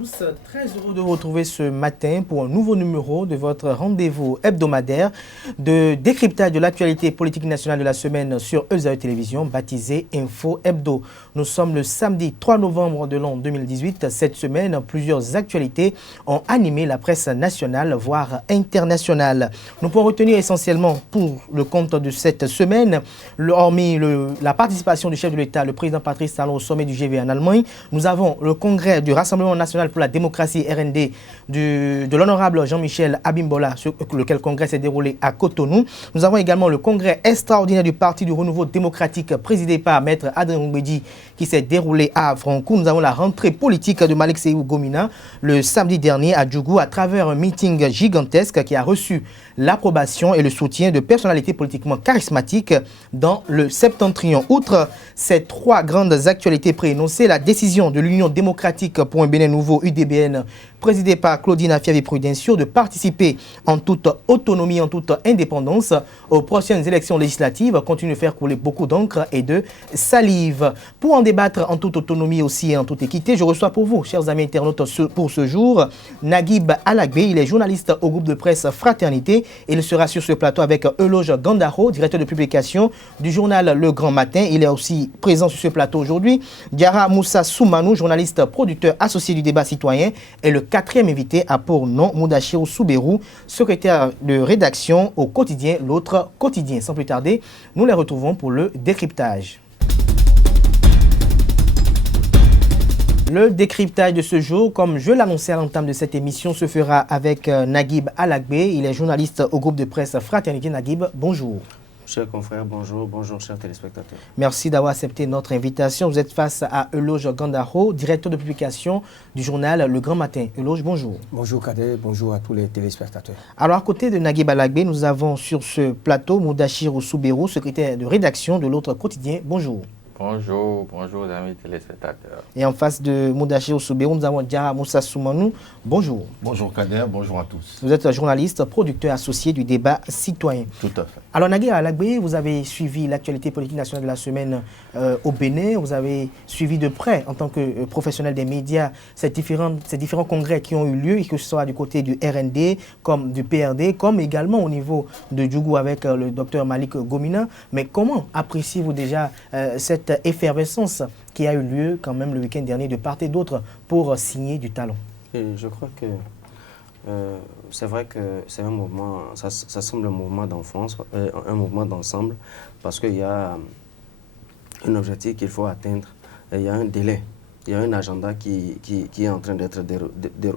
tous, très heureux de vous retrouver ce matin pour un nouveau numéro de votre rendez-vous hebdomadaire de décryptage de l'actualité politique nationale de la semaine sur Eusao Télévision, baptisé Info Hebdo. Nous sommes le samedi 3 novembre de l'an 2018. Cette semaine, plusieurs actualités ont animé la presse nationale, voire internationale. Nous pouvons retenir essentiellement pour le compte de cette semaine, hormis la participation du chef de l'État, le président Patrice Talon au sommet du G20 en Allemagne, nous avons le congrès du Rassemblement national pour la démocratie RND de l'honorable Jean-Michel Abimbola, lequel congrès s'est déroulé à Cotonou. Nous avons également le congrès extraordinaire du Parti du Renouveau démocratique présidé par Maître Adrien Oumbédi qui s'est déroulé à Franco. Nous avons la rentrée politique de Malick Séhou Gomina le samedi dernier à Djougou à travers un meeting gigantesque qui a reçu l'approbation et le soutien de personnalités politiquement charismatiques dans le septentrion. Outre ces trois grandes actualités préénoncées, la décision de l'Union démocratique pour un Bénin nouveau, UDBN, présidée par Claudine Afiavi-Prudencio, de participer en toute autonomie, en toute indépendance aux prochaines élections législatives, continue de faire couler beaucoup d'encre et de salive. Pour en débattre en toute autonomie aussi et en toute équité, je reçois pour vous, chers amis internautes, pour ce jour, Naguib Alagbé. Il est journaliste au groupe de presse Fraternité. Il sera sur ce plateau avec Euloge Gandaro, directeur de publication du journal Le Grand Matin. Il est aussi présent sur ce plateau aujourd'hui. Diara Moussa Soumanou, journaliste producteur associé du débat citoyen, et le quatrième invité a pour nom Moudachirou Souberou, secrétaire de rédaction au quotidien L'Autre Quotidien. Sans plus tarder, nous les retrouvons pour le décryptage. Le décryptage de ce jour, comme je l'annonçais à l'entame de cette émission, se fera avec Naguib Alagbé. Il est journaliste au groupe de presse Fraternité. Naguib, bonjour. Chers confrères, bonjour. Bonjour, chers téléspectateurs. Merci d'avoir accepté notre invitation. Vous êtes face à Euloge Gandaro, directeur de publication du journal Le Grand Matin. Euloge, bonjour. Bonjour Kader, bonjour à tous les téléspectateurs. Alors, à côté de Naguib Alagbé, nous avons sur ce plateau Moudachirou Souberou, secrétaire de rédaction de L'Autre Quotidien. Bonjour. Bonjour, bonjour amis téléspectateurs. Et en face de Moudachirou Souberou, nous avons Diara Moussa Soumanou. Bonjour. Bonjour Kader, bonjour à tous. Vous êtes journaliste, producteur associé du débat citoyen. Tout à fait. Alors Naguib Alagbé, vous avez suivi l'actualité politique nationale de la semaine au Bénin. Vous avez suivi de près, en tant que professionnel des médias, ces différents congrès qui ont eu lieu, que ce soit du côté du RND, comme du PRD, comme également au niveau de Djougou avec le docteur Malick Gomina. Mais comment appréciez-vous déjà cette effervescence qui a eu lieu quand même le week-end dernier de part et d'autre pour signer du talon? Et je crois que c'est vrai que c'est un mouvement, ça semble un mouvement d'enfance, un mouvement d'ensemble, parce qu'il y a un objectif qu'il faut atteindre, et il y a un délai, il y a un agenda qui est en train d'être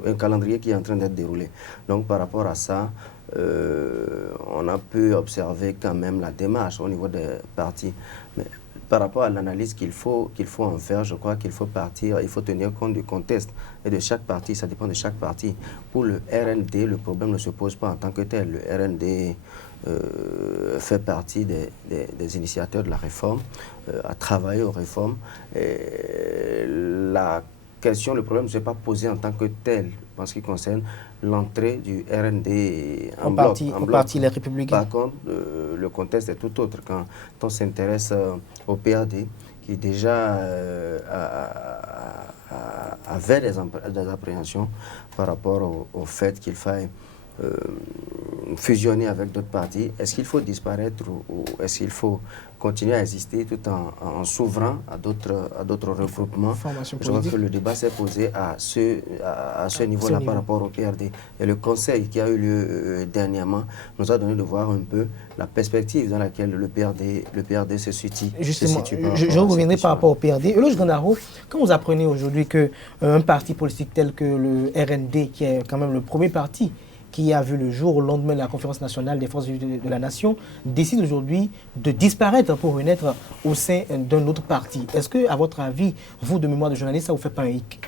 un calendrier qui est en train d'être déroulé. Donc par rapport à ça, on a pu observer quand même la démarche au niveau des partis. Mais par rapport à l'analyse qu'il faut en faire, je crois qu'il faut il faut tenir compte du contexte et de chaque parti, ça dépend de chaque parti. Pour le RND, le problème ne se pose pas en tant que tel. Le RND fait partie des initiateurs de la réforme, a travaillé aux réformes. Et le problème ne s'est pas posé en tant que tel en ce qui concerne l'entrée du RND en bloc. Au parti Les Républicains. Par contre, le contexte est tout autre. Quand on s'intéresse au PRD, qui déjà avait des appréhensions par rapport au fait qu'il faille fusionner avec d'autres partis. Est-ce qu'il faut disparaître ou est-ce qu'il faut continuer à exister tout en s'ouvrant à d'autres regroupements? Je crois que le débat s'est posé à ce niveau-là par rapport au PRD. Et le conseil qui a eu lieu dernièrement nous a donné de voir un peu la perspective dans laquelle le PRD se situe. Justement, je reviendrai par rapport au PRD. Euloge Gandaro, quand vous apprenez aujourd'hui qu'un parti politique tel que le RND, qui est quand même le premier parti qui a vu le jour au lendemain de la conférence nationale des forces de la nation, décide aujourd'hui de disparaître pour renaître au sein d'un autre parti. Est-ce que, à votre avis, vous, de mémoire de journaliste, ça vous fait pas un hic?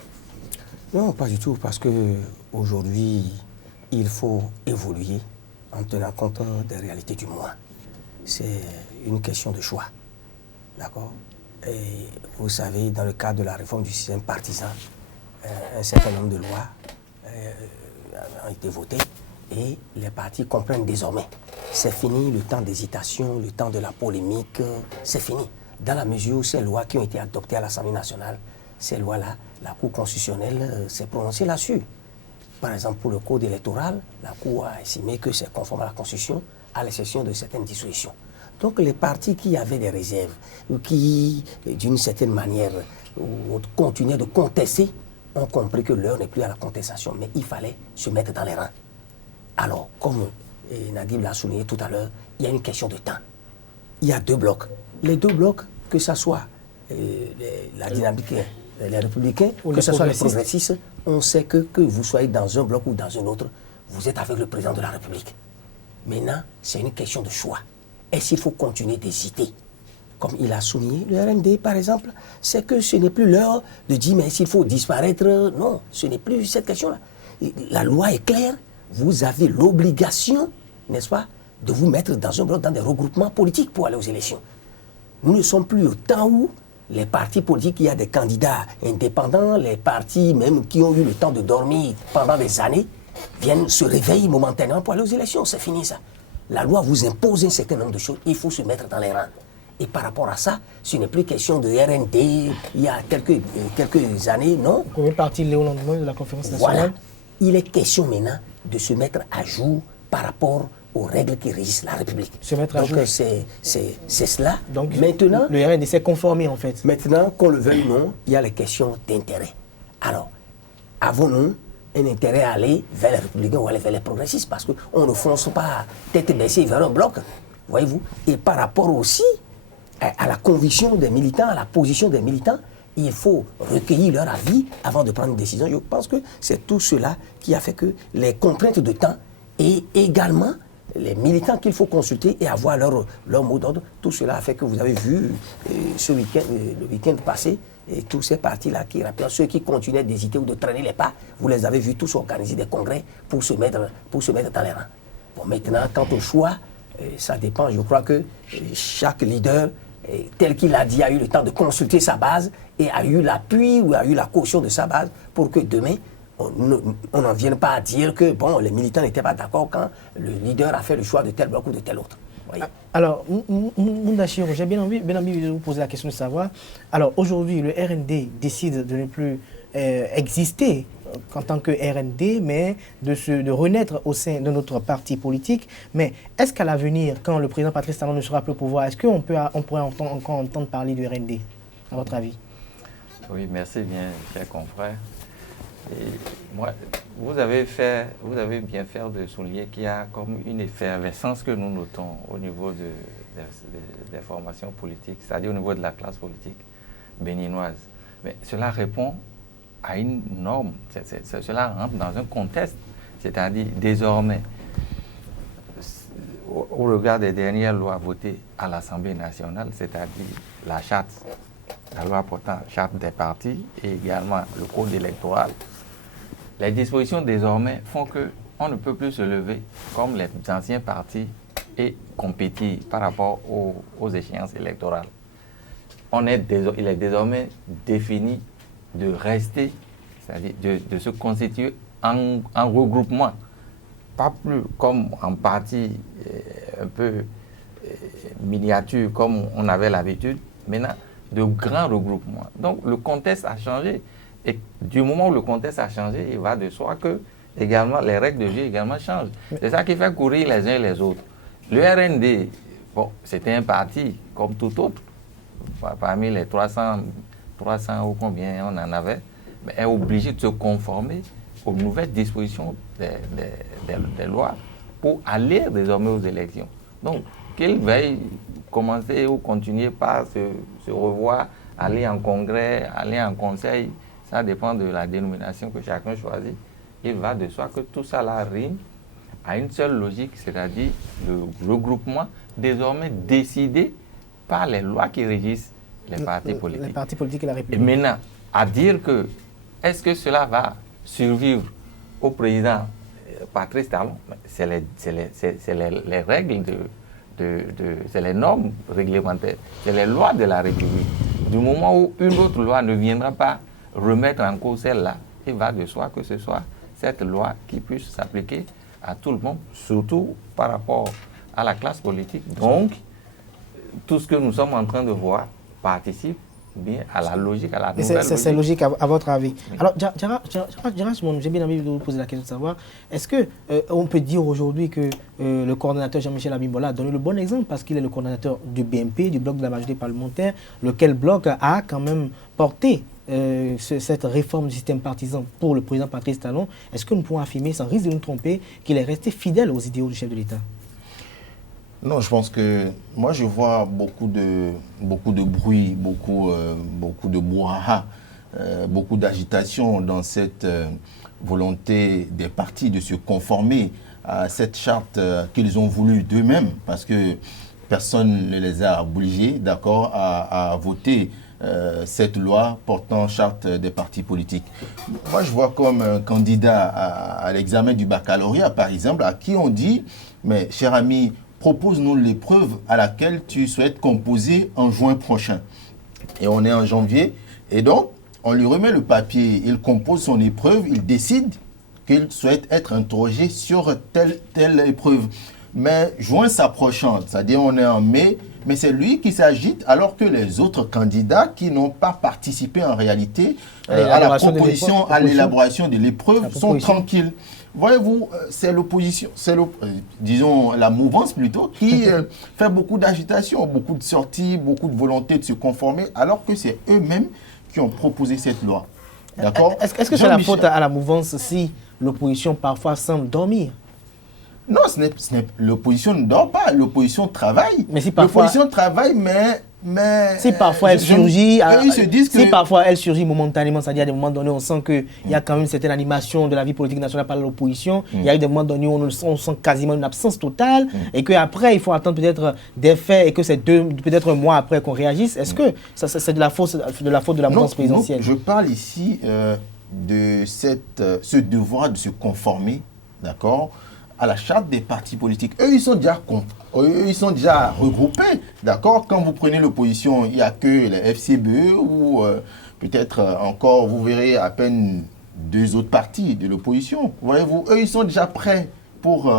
Non, pas du tout, parce qu'aujourd'hui, il faut évoluer en tenant compte des réalités du moment. C'est une question de choix. D'accord? Et vous savez, dans le cadre de la réforme du système partisan, un certain nombre de lois ont été votées et les partis comprennent désormais. C'est fini le temps d'hésitation, le temps de la polémique, c'est fini. Dans la mesure où ces lois qui ont été adoptées à l'Assemblée nationale ces lois-là, la Cour constitutionnelle s'est prononcée là-dessus. Par exemple, pour le code électoral, la Cour a estimé que c'est conforme à la Constitution, à l'exception de certaines dispositions. Donc les partis qui avaient des réserves, ou qui, d'une certaine manière, continuaient de contester, ont compris que l'heure n'est plus à la contestation, mais il fallait se mettre dans les rangs. Alors, comme Naguib l'a souligné tout à l'heure, il y a une question de temps. Il y a deux blocs. Les deux blocs, que ce soit la dynamique, les républicains, ou que ce soit les progressistes, on sait que vous soyez dans un bloc ou dans un autre, vous êtes avec le président de la République. Maintenant, c'est une question de choix. Est-ce qu'il faut continuer d'hésiter? Comme il a souligné, le RND, par exemple, c'est que ce n'est plus l'heure de dire, mais s'il faut disparaître, non, ce n'est plus cette question-là. La loi est claire, vous avez l'obligation, n'est-ce pas, de vous mettre dans un bloc, dans des regroupements politiques pour aller aux élections. Nous ne sommes plus au temps où les partis politiques, il y a des candidats indépendants, les partis même qui ont eu le temps de dormir pendant des années, viennent se réveiller momentanément pour aller aux élections. C'est fini ça. La loi vous impose un certain nombre de choses, il faut se mettre dans les rangs. Et par rapport à ça, ce n'est plus question de RND, il y a quelques années, non? Combien de partis le lendemain de la conférence nationale? Voilà. Il est question maintenant de se mettre à jour par rapport aux règles qui régissent la République. Se mettre à jour. Donc c'est cela. Donc maintenant, le RND s'est conformé en fait. Maintenant, qu'on le veuille ou non, il y a les questions d'intérêt. Alors, avons-nous un intérêt à aller vers les républicains ou aller vers les progressistes? Parce qu'on ne fonce pas tête baissée vers un bloc, voyez-vous. Et par rapport aussi à la conviction des militants, à la position des militants, il faut recueillir leur avis avant de prendre une décision. Je pense que c'est tout cela qui a fait que les contraintes de temps et également les militants qu'il faut consulter et avoir leur mot d'ordre, tout cela a fait que vous avez vu ce week-end, le week-end passé, et tous ces partis-là qui rappellent ceux qui continuaient d'hésiter ou de traîner les pas, vous les avez vus tous organiser des congrès pour se mettre dans les rangs. Bon, maintenant, quant au choix, ça dépend. Je crois que chaque leader, tel qu'il a dit, a eu le temps de consulter sa base et a eu l'appui ou a eu la caution de sa base pour que demain, on n'en vienne pas à dire que bon, les militants n'étaient pas d'accord quand le leader a fait le choix de tel bloc ou de tel autre. Voyez. Alors, Moundachiro, j'ai bien envie de vous poser la question de savoir. Alors, aujourd'hui, le RND décide de ne plus exister en tant que RND, mais de renaître au sein de notre parti politique. Mais est-ce qu'à l'avenir, quand le président Patrice Talon ne sera plus au pouvoir, est-ce qu'on pourrait encore entendre parler du RND, à votre avis? Oui, merci bien, chers confrères. Et moi, vous avez bien fait de souligner qu'il y a comme une effervescence que nous notons au niveau des formations politiques, c'est-à-dire au niveau de la classe politique béninoise. Mais cela répond à une norme, cela rentre dans un contexte, c'est-à-dire désormais, au regard des dernières lois votées à l'Assemblée nationale, c'est-à-dire la charte, la loi portant charte des partis et également le code électoral, les dispositions désormais font qu'on ne peut plus se lever comme les anciens partis et compétir par rapport aux échéances électorales. Il est désormais défini de rester, c'est-à-dire de se constituer en regroupement, pas plus comme en parti un peu miniature comme on avait l'habitude, maintenant de grands regroupements. Donc le contexte a changé. Et du moment où le contexte a changé, il va de soi que également, les règles de jeu également changent. C'est ça qui fait courir les uns et les autres. Le RND, bon, c'était un parti comme tout autre. Parmi les 300 ou combien on en avait, mais est obligé de se conformer aux nouvelles dispositions des lois pour aller désormais aux élections. Donc, qu'il veuille commencer ou continuer par se revoir, aller en congrès, aller en conseil, ça dépend de la dénomination que chacun choisit. Il va de soi que tout ça là rime à une seule logique, c'est-à-dire le regroupement désormais décidé par les lois qui régissent les partis politiques. Les partis politiques et la République. Et maintenant, à dire que, est-ce que cela va survivre au président Patrice Talon? C'est les règles, c'est les normes réglementaires, c'est les lois de la République. Du moment où une autre loi ne viendra pas remettre en cause celle-là, il va de soi que ce soit cette loi qui puisse s'appliquer à tout le monde, surtout par rapport à la classe politique. Donc, tout ce que nous sommes en train de voir participe bien à la logique, à la Et nouvelle c'est logique à votre avis. Oui. Alors, Djara, j'ai bien envie de vous poser la question de savoir, est-ce qu'on peut dire aujourd'hui que le coordonnateur Jean-Michel Abimbola a donné le bon exemple parce qu'il est le coordonnateur du BMP, du bloc de la majorité parlementaire, lequel bloc a quand même porté cette réforme du système partisan pour le président Patrice Talon. Est-ce que nous pouvons affirmer, sans risque de nous tromper, qu'il est resté fidèle aux idéaux du chef de l'État? Non, je pense que moi je vois beaucoup de bruit, beaucoup de brouhaha, beaucoup d'agitation dans cette volonté des partis de se conformer à cette charte qu'ils ont voulu d'eux-mêmes, parce que personne ne les a obligés, d'accord, à voter cette loi portant charte des partis politiques. Moi, je vois comme un candidat à l'examen du baccalauréat, par exemple, à qui on dit, mais cher ami, propose-nous l'épreuve à laquelle tu souhaites composer en juin prochain. Et on est en janvier, et donc, on lui remet le papier, il compose son épreuve, il décide qu'il souhaite être interrogé sur telle épreuve. Mais juin s'approchant, c'est-à-dire on est en mai, mais c'est lui qui s'agite alors que les autres candidats qui n'ont pas participé en réalité à la proposition, à l'élaboration de l'épreuve sont tranquilles. Voyez-vous, c'est l'opposition, disons la mouvance plutôt, qui fait beaucoup d'agitation, beaucoup de sorties, beaucoup de volonté de se conformer, alors que c'est eux-mêmes qui ont proposé cette loi. D'accord ? Est-ce que c'est la faute à la mouvance si l'opposition parfois semble dormir? Non, l'opposition ne dort pas, l'opposition travaille. Mais si parfois, l'opposition travaille, mais si parfois elle surgit, ils se disent que... si parfois elle surgit momentanément, c'est-à-dire à des moments donnés, on sent qu'il y a quand même une certaine animation de la vie politique nationale par l'opposition. Il y a eu des moments donnés où on sent quasiment une absence totale, et qu'après il faut attendre peut-être des faits et que c'est peut-être un mois après qu'on réagisse. Est-ce que c'est de la faute de la mouvance présidentielle? Je parle ici de ce devoir de se conformer, d'accord, à la charte des partis politiques. Eux, ils sont déjà regroupés, d'accord. Quand vous prenez l'opposition, il n'y a que les FCBE ou peut-être encore, vous verrez à peine 2 autres partis de l'opposition. Voyez-vous, eux, ils sont déjà prêts pour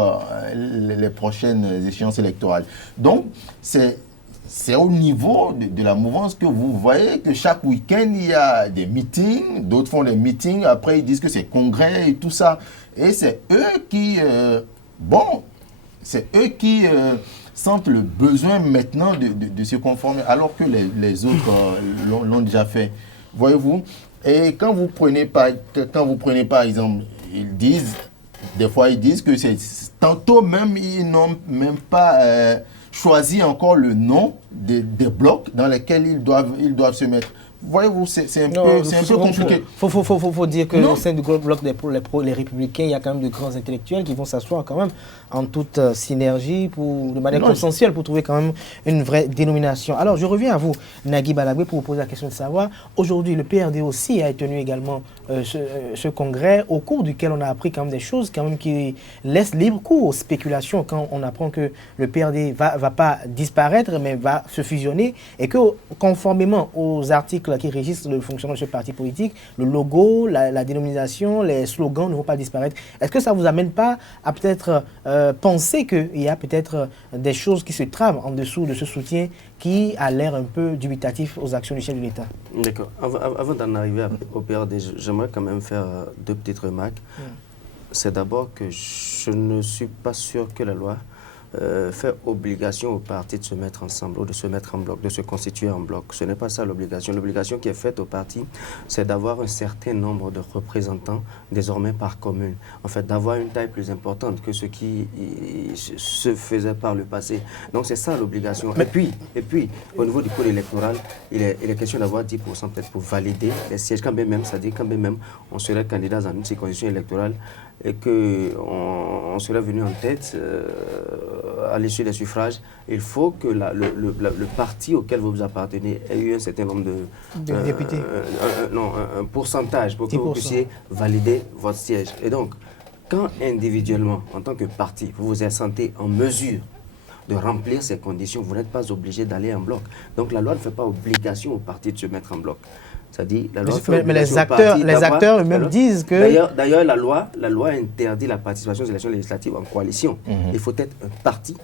les prochaines échéances électorales. Donc, c'est au niveau de la mouvance que vous voyez que chaque week-end, il y a des meetings, d'autres font des meetings, après ils disent que c'est congrès et tout ça. Et c'est eux qui, sentent le besoin maintenant de se conformer, alors que les autres l'ont déjà fait. Voyez-vous? Et quand vous prenez par exemple, des fois ils disent que c'est, tantôt même, ils n'ont même pas choisi encore le nom des blocs dans lesquels ils doivent se mettre. Voyez-vous, c'est un peu compliqué. Faut dire que au sein du bloc les Républicains, il y a quand même de grands intellectuels qui vont s'asseoir quand même en toute synergie, de manière consensuelle, pour trouver quand même une vraie dénomination. Alors, je reviens à vous, Nagui Balagwe, pour vous poser la question de savoir, aujourd'hui, le PRD aussi a tenu également ce congrès, au cours duquel on a appris quand même des choses quand même qui laissent libre cours aux spéculations, quand on apprend que le PRD va pas disparaître, mais va se fusionner, et que, conformément aux articles qui régissent le fonctionnement de ce parti politique, le logo, la dénomination, les slogans ne vont pas disparaître. Est-ce que ça ne vous amène pas à peut-être penser qu'il y a peut-être des choses qui se trament en dessous de ce soutien qui a l'air un peu dubitatif aux actions du chef de l'État? D'accord. Avant d'en arriver au PRD, j'aimerais quand même faire 2 petites remarques. C'est d'abord que je ne suis pas sûr que la loi fait obligation aux partis de se mettre ensemble ou de se mettre en bloc, de se constituer en bloc. Ce n'est pas ça l'obligation. L'obligation qui est faite aux partis, c'est d'avoir un certain nombre de représentants désormais par commune. En fait, d'avoir une taille plus importante que ce qui se faisait par le passé. Donc c'est ça l'obligation. Et puis, au niveau du code électoral, il est question d'avoir 10% peut-être pour valider les sièges. Quand bien même, c'est-à-dire quand bien même on serait candidat dans une circonscription électorale et qu'on serait venu en tête à l'issue des suffrages, il faut que le parti auquel vous appartenez ait eu un certain nombre de députés. Un pourcentage pour que vous puissiez valider votre siège. Et donc, quand individuellement, en tant que parti, vous vous sentez en mesure de remplir ces conditions, vous n'êtes pas obligé d'aller en bloc. Donc la loi ne fait pas obligation au parti de se mettre en bloc. C'est-à-dire, la loi fait mais les acteurs eux-mêmes disent que... D'ailleurs, la loi interdit la participation aux élections législatives en coalition. Il faut être un parti,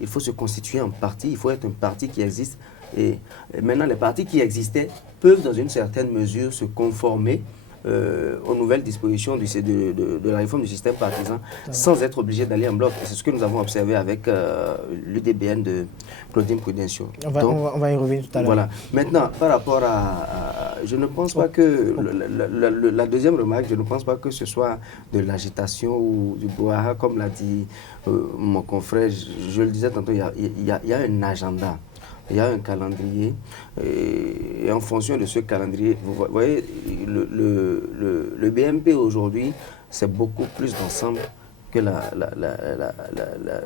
il faut se constituer en parti, il faut être un parti qui existe Et maintenant, les partis qui existaient peuvent, dans une certaine mesure, se conformer aux nouvelles dispositions de la réforme du système partisan sans être obligés d'aller en bloc. C'est ce que nous avons observé avec l'UDBN de Claudine Prudencio. On va y revenir tout à l'heure. Voilà. Maintenant, par rapport je ne pense pas que... La deuxième remarque, je ne pense pas que ce soit de l'agitation ou du brouhaha, comme l'a dit mon confrère. Je le disais tantôt, il y a un agenda. Il y a un calendrier et en fonction de ce calendrier, vous voyez, le BMP aujourd'hui, c'est beaucoup plus d'ensemble que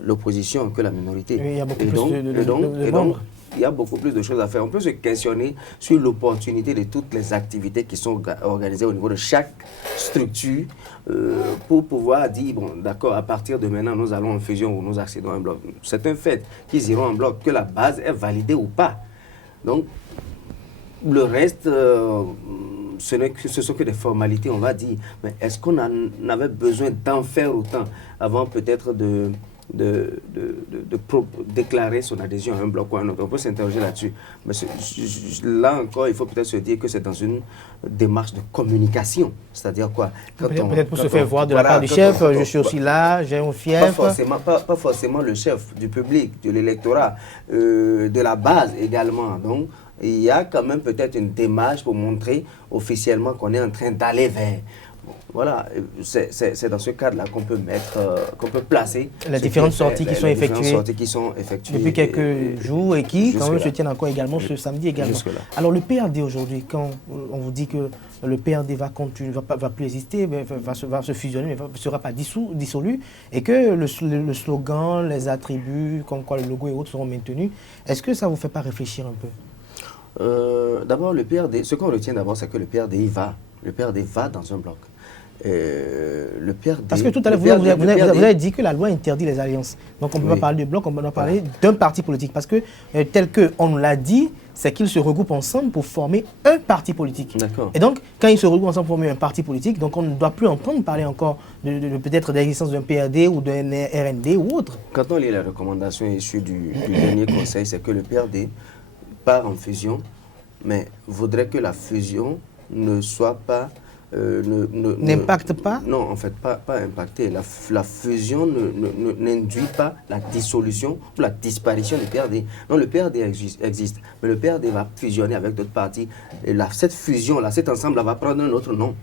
l'opposition, que la minorité. Oui, il y a beaucoup plus de membres. Il y a beaucoup plus de choses à faire. On peut se questionner sur l'opportunité de toutes les activités qui sont organisées au niveau de chaque structure pour pouvoir dire, bon, d'accord, à partir de maintenant, nous allons en fusion ou nous accédons à un bloc. C'est un fait qu'ils iront en bloc, que la base est validée ou pas. Donc, le reste, ce sont que des formalités, on va dire. Mais est-ce qu'on avait besoin d'en faire autant avant peut-être de déclarer son adhésion à un bloc ou à un autre? On peut s'interroger là-dessus. Mais là encore, il faut peut-être se dire que c'est dans une démarche de communication. C'est-à-dire quoi? Peut-être pour se faire voir de la part du chef, je suis aussi là, j'ai un fief. Pas forcément le chef, du public, de l'électorat, de la base également. Donc, il y a quand même peut-être une démarche pour montrer officiellement qu'on est en train d'aller vers... Voilà, c'est dans ce cadre-là qu'on peut placer les différentes sorties qui sont effectuées depuis quelques jours et qui, quand même, se tiennent encore également ce samedi également. Alors le PRD aujourd'hui, quand on vous dit que le PRD va plus exister, va se fusionner, mais ne sera pas dissolu, et que le slogan, les attributs, comme quoi le logo et autres seront maintenus, est-ce que ça ne vous fait pas réfléchir un peu? D'abord, le PRD, ce qu'on retient d'abord, c'est que le PRD va dans un bloc. Le PRD, parce que tout à l'heure, vous avez dit que la loi interdit les alliances. Donc on ne peut pas parler de bloc, on peut parler d'un parti politique. Parce que tel qu'on l'a dit, c'est qu'ils se regroupent ensemble pour former un parti politique. Et donc, quand ils se regroupent ensemble pour former un parti politique, donc on ne doit plus entendre parler encore peut-être de l'existence d'un PRD ou d'un RND ou autre. Quand on lit les recommandations issues du dernier conseil, c'est que le PRD part en fusion, mais voudrait que la fusion ne soit pas... n'impacte pas? Non, en fait, pas impacter. La fusion n'induit pas la dissolution ou la disparition du PRD. Non, le PRD existe, mais le PRD va fusionner avec d'autres partis. Et cette fusion-là, cet ensemble-là va prendre un autre nom,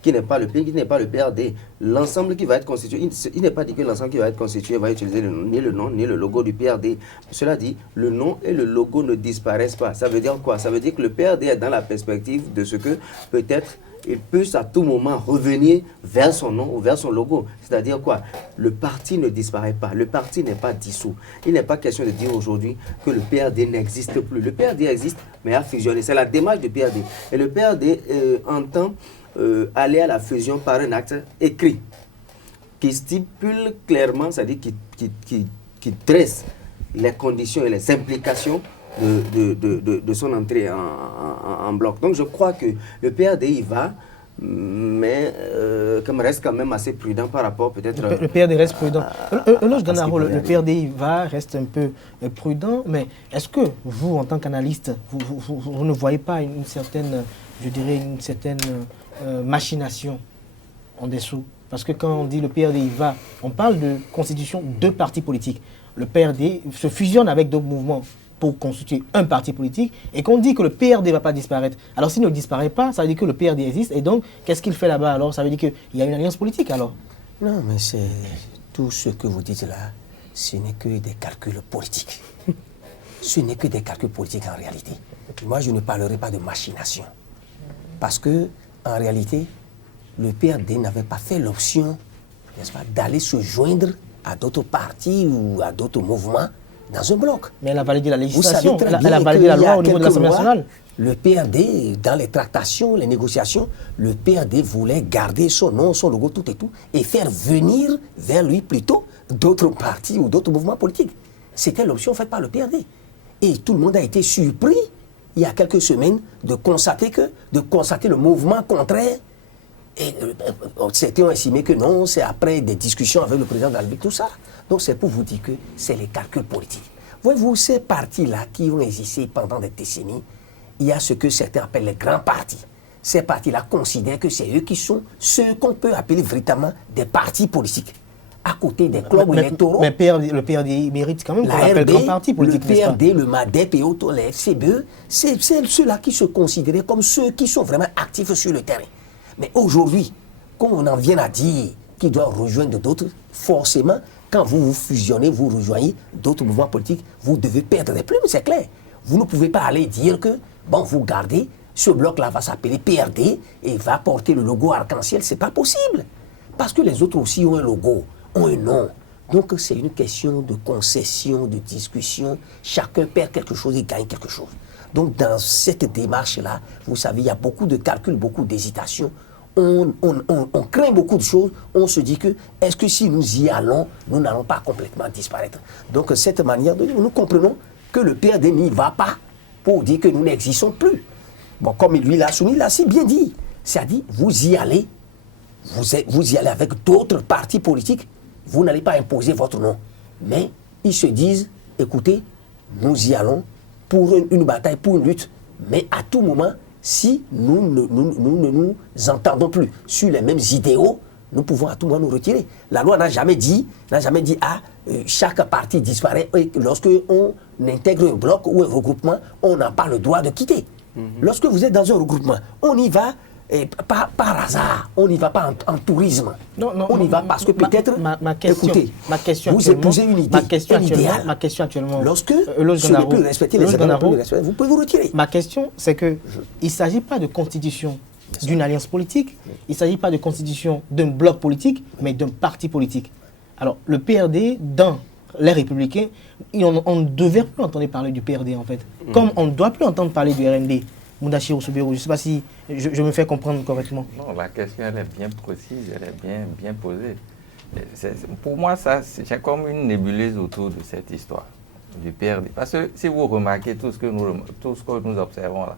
qui n'est pas le PRD. L'ensemble qui va être constitué, il n'est pas dit que l'ensemble qui va être constitué va utiliser ni le nom, ni le logo du PRD. Cela dit, le nom et le logo ne disparaissent pas. Ça veut dire quoi? Ça veut dire que le PRD est dans la perspective de ce que peut-être il peut à tout moment revenir vers son nom ou vers son logo. C'est-à-dire quoi? Le parti ne disparaît pas, le parti n'est pas dissous. Il n'est pas question de dire aujourd'hui que le PRD n'existe plus. Le PRD existe, mais a fusionné. C'est la démarche du PRD. Et le PRD entend aller à la fusion par un acte écrit qui stipule clairement, c'est-à-dire qui dresse les conditions et les implications de son entrée en bloc. Donc je crois que le PRD y va, mais comme reste quand même assez prudent par rapport peut-être... Le PRD reste prudent. Le PRD y va, reste un peu prudent, mais est-ce que vous, en tant qu'analyste, vous ne voyez pas une certaine, je dirais, une certaine machination en dessous? Parce que quand on dit le PRD y va, on parle de constitution de partis politiques. Le PRD se fusionne avec d'autres mouvements pour constituer un parti politique, et qu'on dit que le PRD ne va pas disparaître. Alors s'il ne disparaît pas, ça veut dire que le PRD existe, et donc qu'est-ce qu'il fait là-bas? Alors ça veut dire qu'il y a une alliance politique alors? Non, mais c'est tout ce que vous dites là, ce n'est que des calculs politiques. Ce n'est que des calculs politiques en réalité. Moi, je ne parlerai pas de machination. Parce que, en réalité, le PRD n'avait pas fait l'option, n'est-ce pas, d'aller se joindre à d'autres partis ou à d'autres mouvements dans un bloc. Mais elle a validé la législation, elle a validé la loi au niveau de l'Assemblée nationale. Le PRD, dans les tractations, les négociations, le PRD voulait garder son nom, son logo, tout et tout, et faire venir vers lui plutôt d'autres partis ou d'autres mouvements politiques. C'était l'option faite par le PRD. Et tout le monde a été surpris, il y a quelques semaines, de constater le mouvement contraire. Et certains ont estimé que non, c'est après des discussions avec le président de la République, tout ça. Donc c'est pour vous dire que c'est les calculs politiques. Voyez-vous, ces partis-là qui ont existé pendant des décennies, il y a ce que certains appellent les grands partis. Ces partis-là considèrent que c'est eux qui sont ceux qu'on peut appeler véritablement des partis politiques. À côté des clubs électoraux. Mais le PRD mérite quand même qu'on l'appelle grand parti politique, le PRD, le MADEP et autres, les FCBE, c'est ceux-là qui se considéraient comme ceux qui sont vraiment actifs sur le terrain. Mais aujourd'hui, quand on en vient à dire qu'ils doivent rejoindre d'autres, forcément, quand vous vous fusionnez, vous rejoignez d'autres mouvements politiques, vous devez perdre des plumes, c'est clair. Vous ne pouvez pas aller dire que, bon, vous gardez, ce bloc-là va s'appeler PRD et va porter le logo arc-en-ciel, c'est pas possible. Parce que les autres aussi ont un logo, ont un nom. Donc c'est une question de concession, de discussion. Chacun perd quelque chose et gagne quelque chose. Donc dans cette démarche-là, vous savez, il y a beaucoup de calculs, beaucoup d'hésitations. On craint beaucoup de choses. On se dit que, est-ce que si nous y allons, nous n'allons pas complètement disparaître. Donc cette manière de nous comprenons que le PRD n'y va pas pour dire que nous n'existons plus. Bon, comme lui l'a soumis, il l'a si bien dit. C'est-à-dire, vous y allez, vous y allez avec d'autres partis politiques, vous n'allez pas imposer votre nom. Mais ils se disent, écoutez, nous y allons pour une bataille, pour une lutte. Mais à tout moment, si nous ne nous entendons plus sur les mêmes idéaux, nous pouvons à tout moment nous retirer. La loi n'a jamais dit, chaque parti disparaît. Et lorsque on intègre un bloc ou un regroupement, on n'a pas le droit de quitter. Lorsque vous êtes dans un regroupement, on y va par hasard, on n'y va pas en tourisme. On y va parce que peut-être, écoutez, vous épousez une idée, un idéal. Ma question actuellement, lorsque ce n'est plus respecté, les événements plus respectés, vous pouvez vous retirer. Ma question, c'est qu'il ne s'agit pas de constitution d'une alliance politique, il ne s'agit pas de constitution d'un bloc politique, mais d'un parti politique. Alors, le PRD, dans les Républicains, on ne devait plus entendre parler du PRD, en fait. Comme on ne doit plus entendre parler du RND. Moudachirou Soubeyrou, je ne sais pas si je me fais comprendre correctement. Non, la question elle est bien précise, elle est bien posée. Pour moi, c'est comme une nébuleuse autour de cette histoire du PRD. Parce que si vous remarquez tout ce que nous observons là,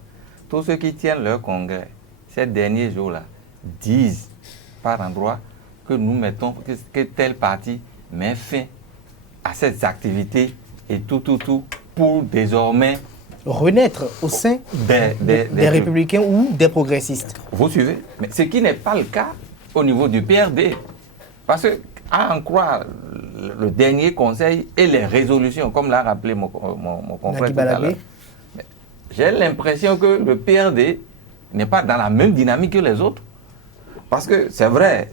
tous ceux qui tiennent leur congrès ces derniers jours-là disent par endroit que nous mettons, que tel parti met fin à ces activités et tout, pour désormais renaître au sein des républicains ou des progressistes. Vous suivez? Mais ce qui n'est pas le cas au niveau du PRD. Parce que, à en croire le dernier conseil et les résolutions, comme l'a rappelé mon confrère tout à l'heure, j'ai l'impression que le PRD n'est pas dans la même dynamique que les autres. Parce que c'est vrai,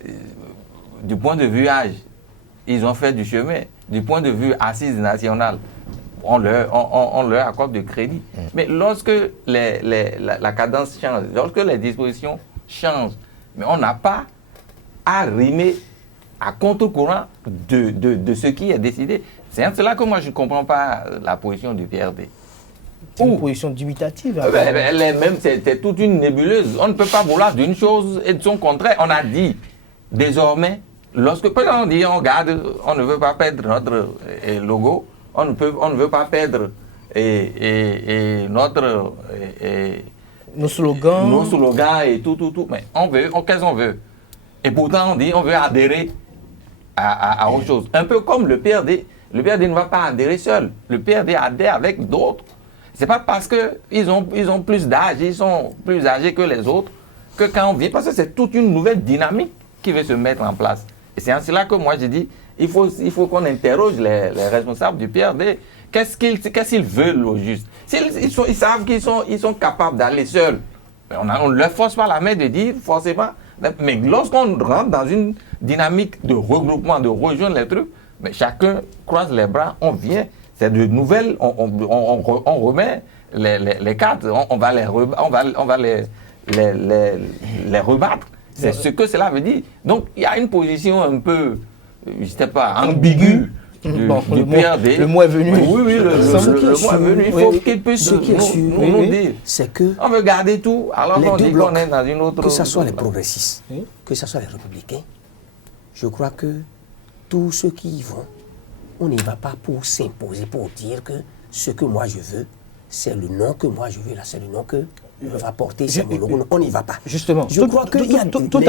du point de vue âge, ils ont fait du chemin. Du point de vue assise nationale, on leur accorde du crédit. Mais lorsque la cadence change, lorsque les dispositions changent, mais on n'a pas à rimer à contre-courant de ce qui est décidé. C'est en cela que moi je ne comprends pas la position du PRD. C'est une position dubitative. Elle est même, c'est toute une nébuleuse. On ne peut pas vouloir d'une chose et de son contraire. On a dit désormais, lorsque on dit on garde, on ne veut pas perdre notre logo, on ne veut pas perdre nos slogans et tout. Mais qu'est-ce qu'on veut? Et pourtant on dit on veut adhérer à autre chose. Un peu comme le PRD. Le PRD ne va pas adhérer seul. Le PRD adhère avec d'autres. C'est pas parce qu'ils ont plus d'âge, ils sont plus âgés que les autres, que quand on vient, parce que c'est toute une nouvelle dynamique qui veut se mettre en place. Et c'est en cela que moi je dis, il faut qu'on interroge les responsables du PRD. Qu'est-ce qu'ils veulent au juste? Ils savent qu'ils sont capables d'aller seuls. On ne leur force pas la main de dire forcément. Mais lorsqu'on rentre dans une dynamique de regroupement, de rejoindre les trucs, mais chacun croise les bras, on vient. C'est de nouvelles, on remet les cartes, on va les rebattre. C'est ce que cela veut dire. Donc il y a une position un peu, je ne sais pas, ambiguë du PRD. Le mot est venu. Oui, le mot est venu. Il faut qu'il puisse nous dire. C'est que on veut garder tout, alors qu'on dit qu'on est dans une autre... Que ce soit les progressistes, que ce soit les républicains, je crois que tous ceux qui y vont, on n'y va pas pour s'imposer, pour dire que ce que moi je veux, c'est le nom que moi je veux, là, c'est le nom que va porter, c'est mon logo. On n'y va pas. Justement. Je crois que tout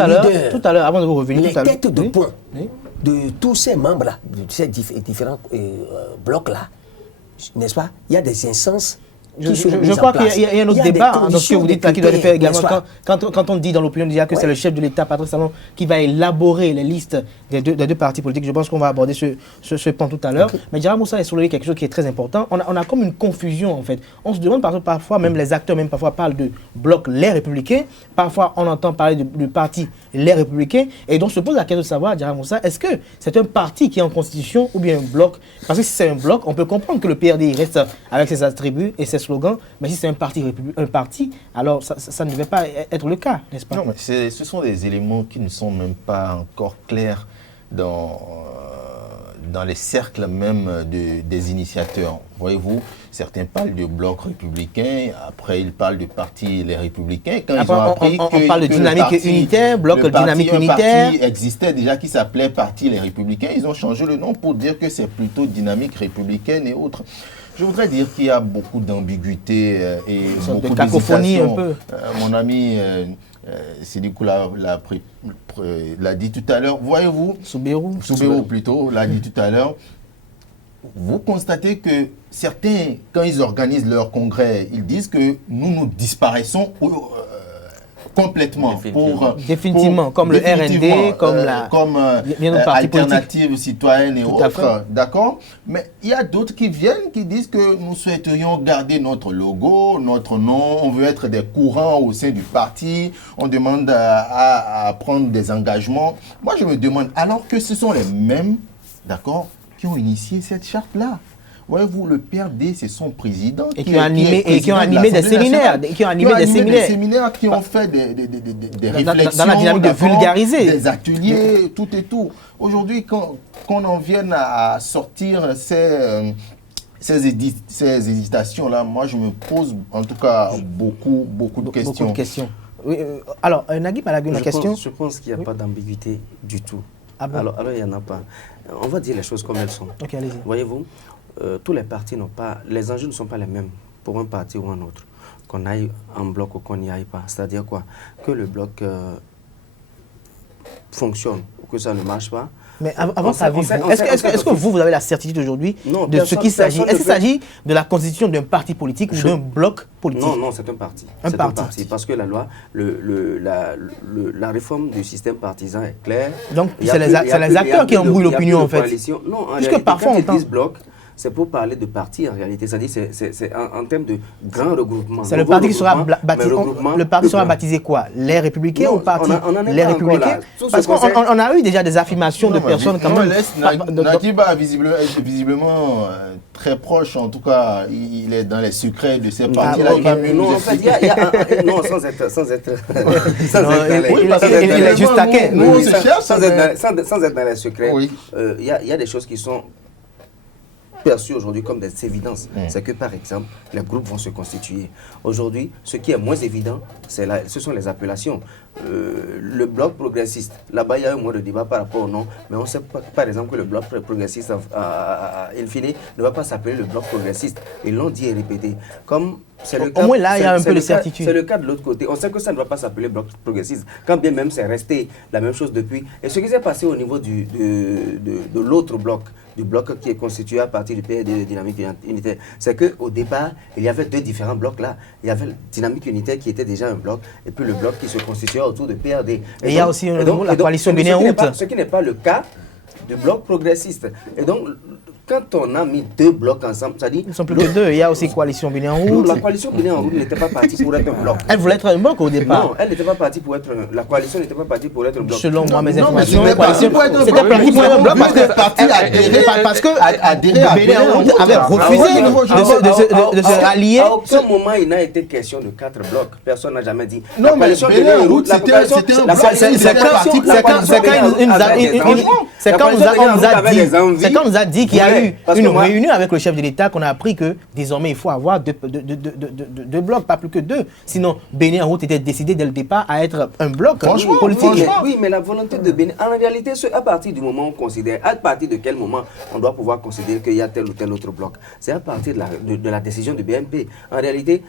à l'heure, avant de vous revenir, les têtes de pont de tous ces membres-là, de ces différents blocs-là, n'est-ce pas? Il y a des instances. Je crois qu'il y a un autre débat dans ce que vous dites là, qui doit être fait également. Quand on dit dans l'opinion déjà que c'est le chef de l'État, Patrice Talon, qui va élaborer les listes des deux partis politiques, je pense qu'on va aborder ce point tout à l'heure. Okay. Mais Diarra Moussa a soulevé quelque chose qui est très important. On a comme une confusion en fait. On se demande parfois, même les acteurs même parfois parlent de bloc Les Républicains. Parfois on entend parler du parti Les Républicains. Et donc se pose la question de savoir, Diarra Moussa, est-ce que c'est un parti qui est en constitution ou bien un bloc? Parce que si c'est un bloc, on peut comprendre que le PRD reste avec ses attributs et ses slogans, mais si c'est un parti, alors ça ne devait pas être le cas, n'est-ce pas? Non, mais ce sont des éléments qui ne sont même pas encore clairs dans les cercles même des initiateurs. Voyez-vous, certains parlent de bloc républicain, après ils parlent de parti Les Républicains. Quand après, ils ont appris on parle de dynamique unitaire, bloc dynamique unitaire. Un parti existait déjà qui s'appelait Parti Les Républicains. Ils ont changé le nom pour dire que c'est plutôt dynamique républicaine et autres. Je voudrais dire qu'il y a beaucoup d'ambiguïté et beaucoup de cacophonie un peu. Mon ami Sidiko l'a dit tout à l'heure. Voyez-vous, Soubérou plutôt l'a dit tout à l'heure. Vous constatez que certains, quand ils organisent leur congrès, ils disent que nous disparaissons complètement. Définitivement, comme le RND, comme Alternative Citoyenne et autres. D'accord? Mais il y a d'autres qui viennent, qui disent que nous souhaiterions garder notre logo, notre nom, on veut être des courants au sein du parti, on demande à prendre des engagements. Moi, je me demande, alors que ce sont les mêmes, d'accord, qui ont initié cette charte-là. Voyez-vous, le PRD, c'est son président qui ont animé des séminaires. Qui ont fait des réflexions. Dans la dynamique de vulgariser. Des ateliers, tout et tout. Aujourd'hui, qu'on en vienne à sortir ces hésitations-là, moi, je me pose en tout cas beaucoup de questions. Beaucoup de questions. Oui, alors, Naguib Malagou, la question. Je pense qu'il n'y a pas d'ambiguïté du tout. Ah bon? Alors, il n'y en a pas. On va dire les choses comme elles sont. Ok, allez-y. Voyez-vous, tous les partis n'ont pas, les enjeux ne sont pas les mêmes pour un parti ou un autre. Qu'on aille en bloc ou qu'on n'y aille pas. C'est-à-dire quoi? Que le bloc fonctionne ou que ça ne marche pas. Mais avant ça, est-ce que vous avez la certitude aujourd'hui de ce qu'il s'agit? Est-ce qu'il s'agit de la constitution d'un parti politique ou d'un bloc politique? Non, c'est un parti. Un parti. Parce que la loi, la réforme du système partisan est claire. Donc, c'est les acteurs qui embrouillent l'opinion, en fait. Non, en puisque réalité, parfois quand on ils disent bloc, c'est pour parler de parti en réalité. C'est-à-dire c'est en termes de grand regroupement. C'est le parti qui sera baptisé. Le parti sera baptisé quoi? Les Républicains ou parti Les Républicains? Parce qu'on a eu déjà des affirmations de personnes quand même. Nakiba visiblement très proche, en tout cas, il est dans les secrets de ces partis-là. Non, en fait, non, sans être il est juste taquin. Sans être dans les secrets, il y a des choses qui sont perçues aujourd'hui comme des évidences. C'est que, par exemple, les groupes vont se constituer. Aujourd'hui, ce qui est moins évident, ce sont les appellations. Le bloc progressiste, là-bas, il y a un mot de débat par rapport au nom, mais on sait par exemple que le bloc progressiste, in fine, ne va pas s'appeler le bloc progressiste. Ils l'ont dit et répété. Comme au moins là, il y a un peu de certitude. C'est le cas de l'autre côté. On sait que ça ne va pas s'appeler bloc progressiste, quand bien même c'est resté la même chose depuis. Et ce qui s'est passé au niveau de l'autre bloc, du bloc qui est constitué à partir du PRD de Dynamique Unitaire, c'est qu'au départ, il y avait deux différents blocs là. Il y avait le Dynamique Unitaire qui était déjà un bloc, et puis le bloc qui se constituait autour de PRD. Et il y a aussi la coalition Bénin en route. Ce qui n'est pas le cas du bloc progressiste. Et donc, quand on a mis deux blocs ensemble, ça dit... Ils ne sont plus que deux, il y a aussi coalition Bénin en route. La coalition Bénin en route n'était pas partie pour être un bloc. Elle voulait être un bloc au départ. Non, elle n'était pas partie pour être... La coalition n'était pas partie pour être un bloc. Selon moi, mes informations, c'était parti pour être un bloc parce que Bénin en route avait refusé de se rallier. À aucun moment, il n'a été question de 4 blocs. Personne n'a jamais dit. Non, mais Bénin en route, c'était un bloc. C'est quand on nous a dit qu'il y a eu une réunion avec le chef de l'État qu'on a appris que désormais il faut avoir deux blocs, pas plus que deux. Sinon, Bénin en route était décidé dès le départ à être un bloc politique. Oui, mais la volonté de Bénin, en réalité, à partir du moment où on considère, à partir de quel moment on doit pouvoir considérer qu'il y a tel ou tel autre bloc, c'est à partir de la décision du BNP. En réalité,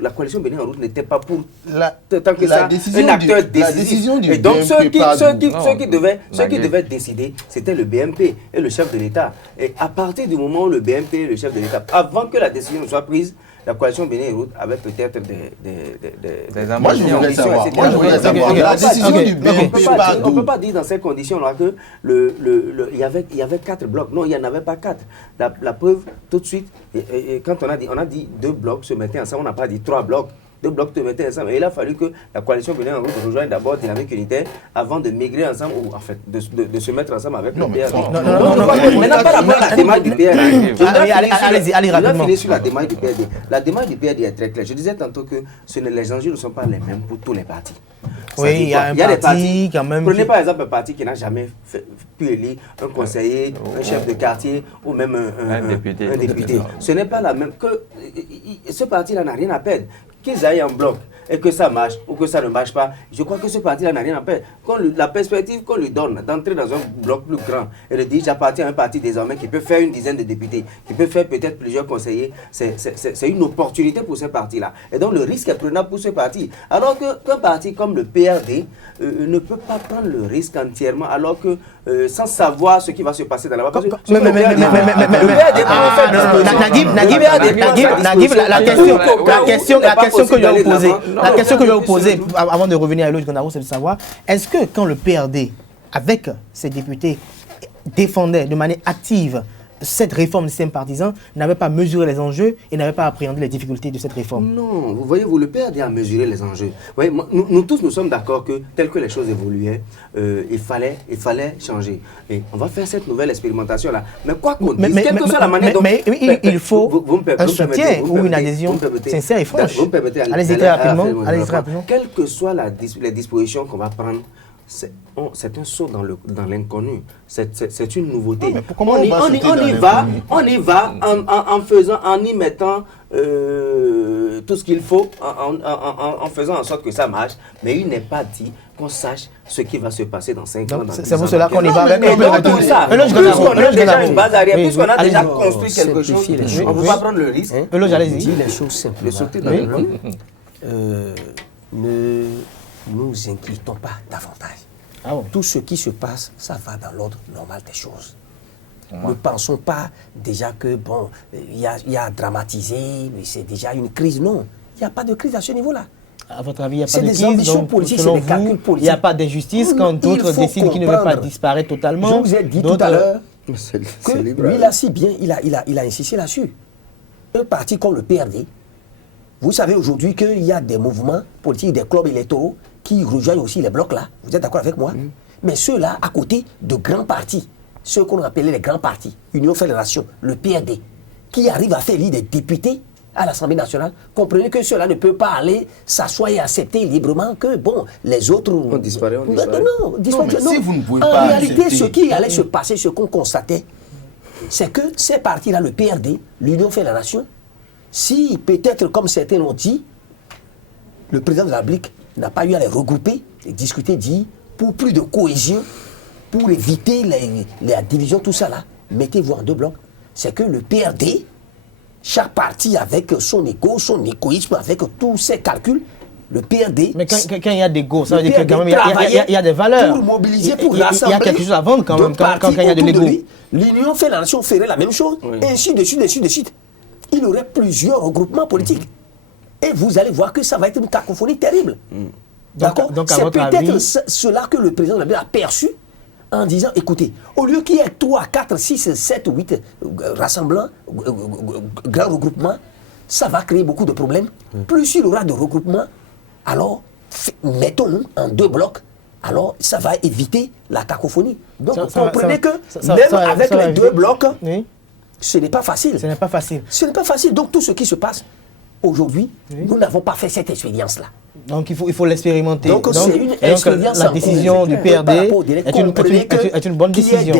la coalition Bénin en route n'était pas pour tant que ça un acteur décisif. Et donc ceux qui devaient décider, PRD, c'était le BMP et le chef de l'État. Et à partir du moment où le BMP et le chef de l'État, avant que la décision soit prise, la coalition Bénin et Route avait peut-être des Moi, je voudrais savoir. etc. La décision du BNP, on ne peut pas dire dans ces conditions-là que il y avait 4 blocs. Non, il n'y en avait pas 4. La preuve, tout de suite, quand on a dit 2 blocs se mettaient ensemble, on n'a pas dit 3 blocs. 2 blocs se mettaient ensemble. Et il a fallu que la coalition Bénin en Route rejoigne d'abord Dynamique Unitaire avant de migrer ensemble, ou en fait, de se mettre ensemble avec le PRD. Maintenant, par rapport à la démarche du PRD, allez rapidement. Finir sur la démarche du PRD. La démarche du PRD est très claire. Je disais tantôt que les enjeux ne sont pas les mêmes pour tous les partis. Oui, il y a un parti quand même. Prenez par exemple un parti qui n'a jamais pu élire un conseiller, un chef de quartier ou même un député. Ce n'est pas la même. Ce parti-là n'a rien à perdre. Qu'ils aillent en bloc et que ça marche ou que ça ne marche pas, je crois que ce parti-là n'a rien à perdre. La perspective qu'on lui donne d'entrer dans un bloc plus grand et de dire j'appartiens à un parti désormais qui peut faire une dizaine de députés, qui peut faire peut-être plusieurs conseillers, c'est une opportunité pour ce parti-là. Et donc le risque est prenable pour ce parti. Alors qu'un parti comme le PRD ne peut pas prendre le risque entièrement, alors que sans savoir ce qui va se passer dans la base. Naguib, la question que je vais vous poser avant de revenir à l'autre, c'est de savoir, est-ce que quand le PRD, avec ses députés, défendait de manière active cette réforme du système partisan, n'avait pas mesuré les enjeux et n'avait pas appréhendé les difficultés de cette réforme? Non, vous voyez, le PRD a mesuré les enjeux. Vous voyez, nous tous, nous sommes d'accord que, tel que les choses évoluaient, il fallait changer. Et on va faire cette nouvelle expérimentation-là. Mais quoi qu'on dise, quelle que soit la manière dont... Mais il faut un soutien ou une adhésion sincère et franche. Allez-y très rapidement. Quelles que soient les dispositions qu'on va prendre, c'est un saut dans l'inconnu. C'est une nouveauté. On y va en y mettant tout ce qu'il faut, en faisant en sorte que ça marche. Mais il n'est pas dit qu'on sache ce qui va se passer dans 5 ans. C'est pour cela qu'on y va avec puisqu'on a déjà une base arrière, puisqu'on a déjà construit quelque chose, on ne peut pas prendre le risque. Dis les choses simplement. Ne nous inquiétons pas davantage. Tout ce qui se passe, ça va dans l'ordre normal des choses. Ne pensons pas déjà que, bon, il y a dramatisé, mais c'est déjà une crise. Non, il n'y a pas de crise à ce niveau-là. À votre avis, il n'y a pas C'est de des crise, ambitions donc, politiques, selon c'est des calculs vous, politiques. il n'y a pas d'injustice quand d'autres décident qu'ils ne veulent pas disparaître totalement. Je vous ai dit tout à l'heure que libre. lui, là, si bien, il a insisté là-dessus. Un parti comme le PRD, vous savez aujourd'hui qu'il y a des mouvements politiques, des clubs électoraux qui rejoignent aussi les blocs là. Vous êtes d'accord avec moi? Mais ceux-là, à côté de grands partis, ceux qu'on appelait les grands partis, Union Fédération, le PRD, qui arrivent à faire élire des députés à l'Assemblée nationale, comprenez que ceux-là ne peuvent pas aller s'asseoir et accepter librement que, bon, les autres... On disparaît. Non, si vous ne pouvez en pas réalité, accepter... ce qui allait se passer, ce qu'on constatait, c'est que ces partis-là, le PRD, l'Union Fédération, si peut-être, comme certains l'ont dit, le président de la République n'a pas eu à les regrouper et discuter, dit, pour plus de cohésion, pour éviter la division, tout ça là, mettez-vous en 2 blocs. C'est que le PRD, chaque parti avec son égo, son égoïsme, avec tous ses calculs, le PRD... Mais quand il y a des go, ça veut dire que quand même il y a des valeurs. Pour mobiliser, pour rassembler. Il y a quelque chose à vendre quand même, quand il y a de l'ego. L'Union Fédération ferait la même chose, et ainsi de suite. Il y aurait plusieurs regroupements politiques. Et vous allez voir que ça va être une cacophonie terrible. D'accord? C'est peut-être cela que le président a perçu en disant, écoutez, au lieu qu'il y ait 3, 4, 6, 7, 8 rassemblants, grands regroupements, ça va créer beaucoup de problèmes. Plus il y aura de regroupements, alors mettons-nous en 2 blocs. Alors ça va éviter la cacophonie. Donc comprenez que même avec les 2 blocs, ce n'est pas facile. Ce n'est pas facile. Ce n'est pas facile. Donc tout ce qui se passe aujourd'hui, nous n'avons pas fait cette expérience-là. Donc il faut l'expérimenter. Donc c'est une expérience. La décision du PRD est une bonne décision.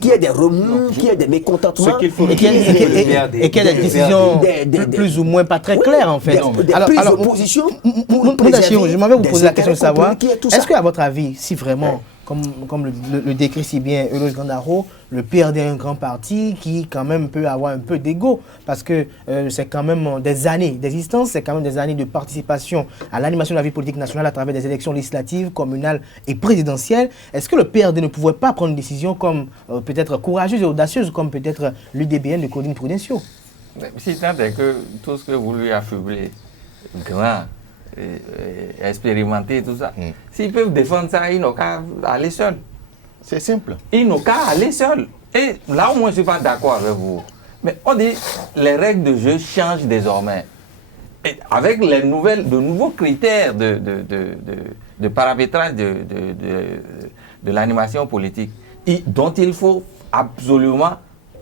Qu'il y ait des remous, qu'il y ait des mécontentements. Et qu'il y ait des décisions plus ou moins pas très claires en fait. Des prises de position. Je m'avais vous poser la question de savoir, est-ce qu'à votre avis, si vraiment, comme le décrit si bien Eloge Gandaro, le PRD est un grand parti qui quand même peut avoir un peu d'ego parce que c'est quand même des années d'existence, c'est quand même des années de participation à l'animation de la vie politique nationale à travers des élections législatives, communales et présidentielles. Est-ce que le PRD ne pouvait pas prendre une décision comme peut-être courageuse et audacieuse comme peut-être l'UDBN de Claudine Prudencio? Si tant est que tout ce que vous lui affublez, grand, expérimenté, tout ça, s'ils peuvent défendre ça, ils n'ont qu'à aller seuls. C'est simple. Ils n'ont qu'à aller seuls. Et là, au moins, je ne suis pas d'accord avec vous. Mais on dit les règles de jeu changent désormais. Et avec de nouveaux critères de paramétrage de l'animation politique, dont il faut absolument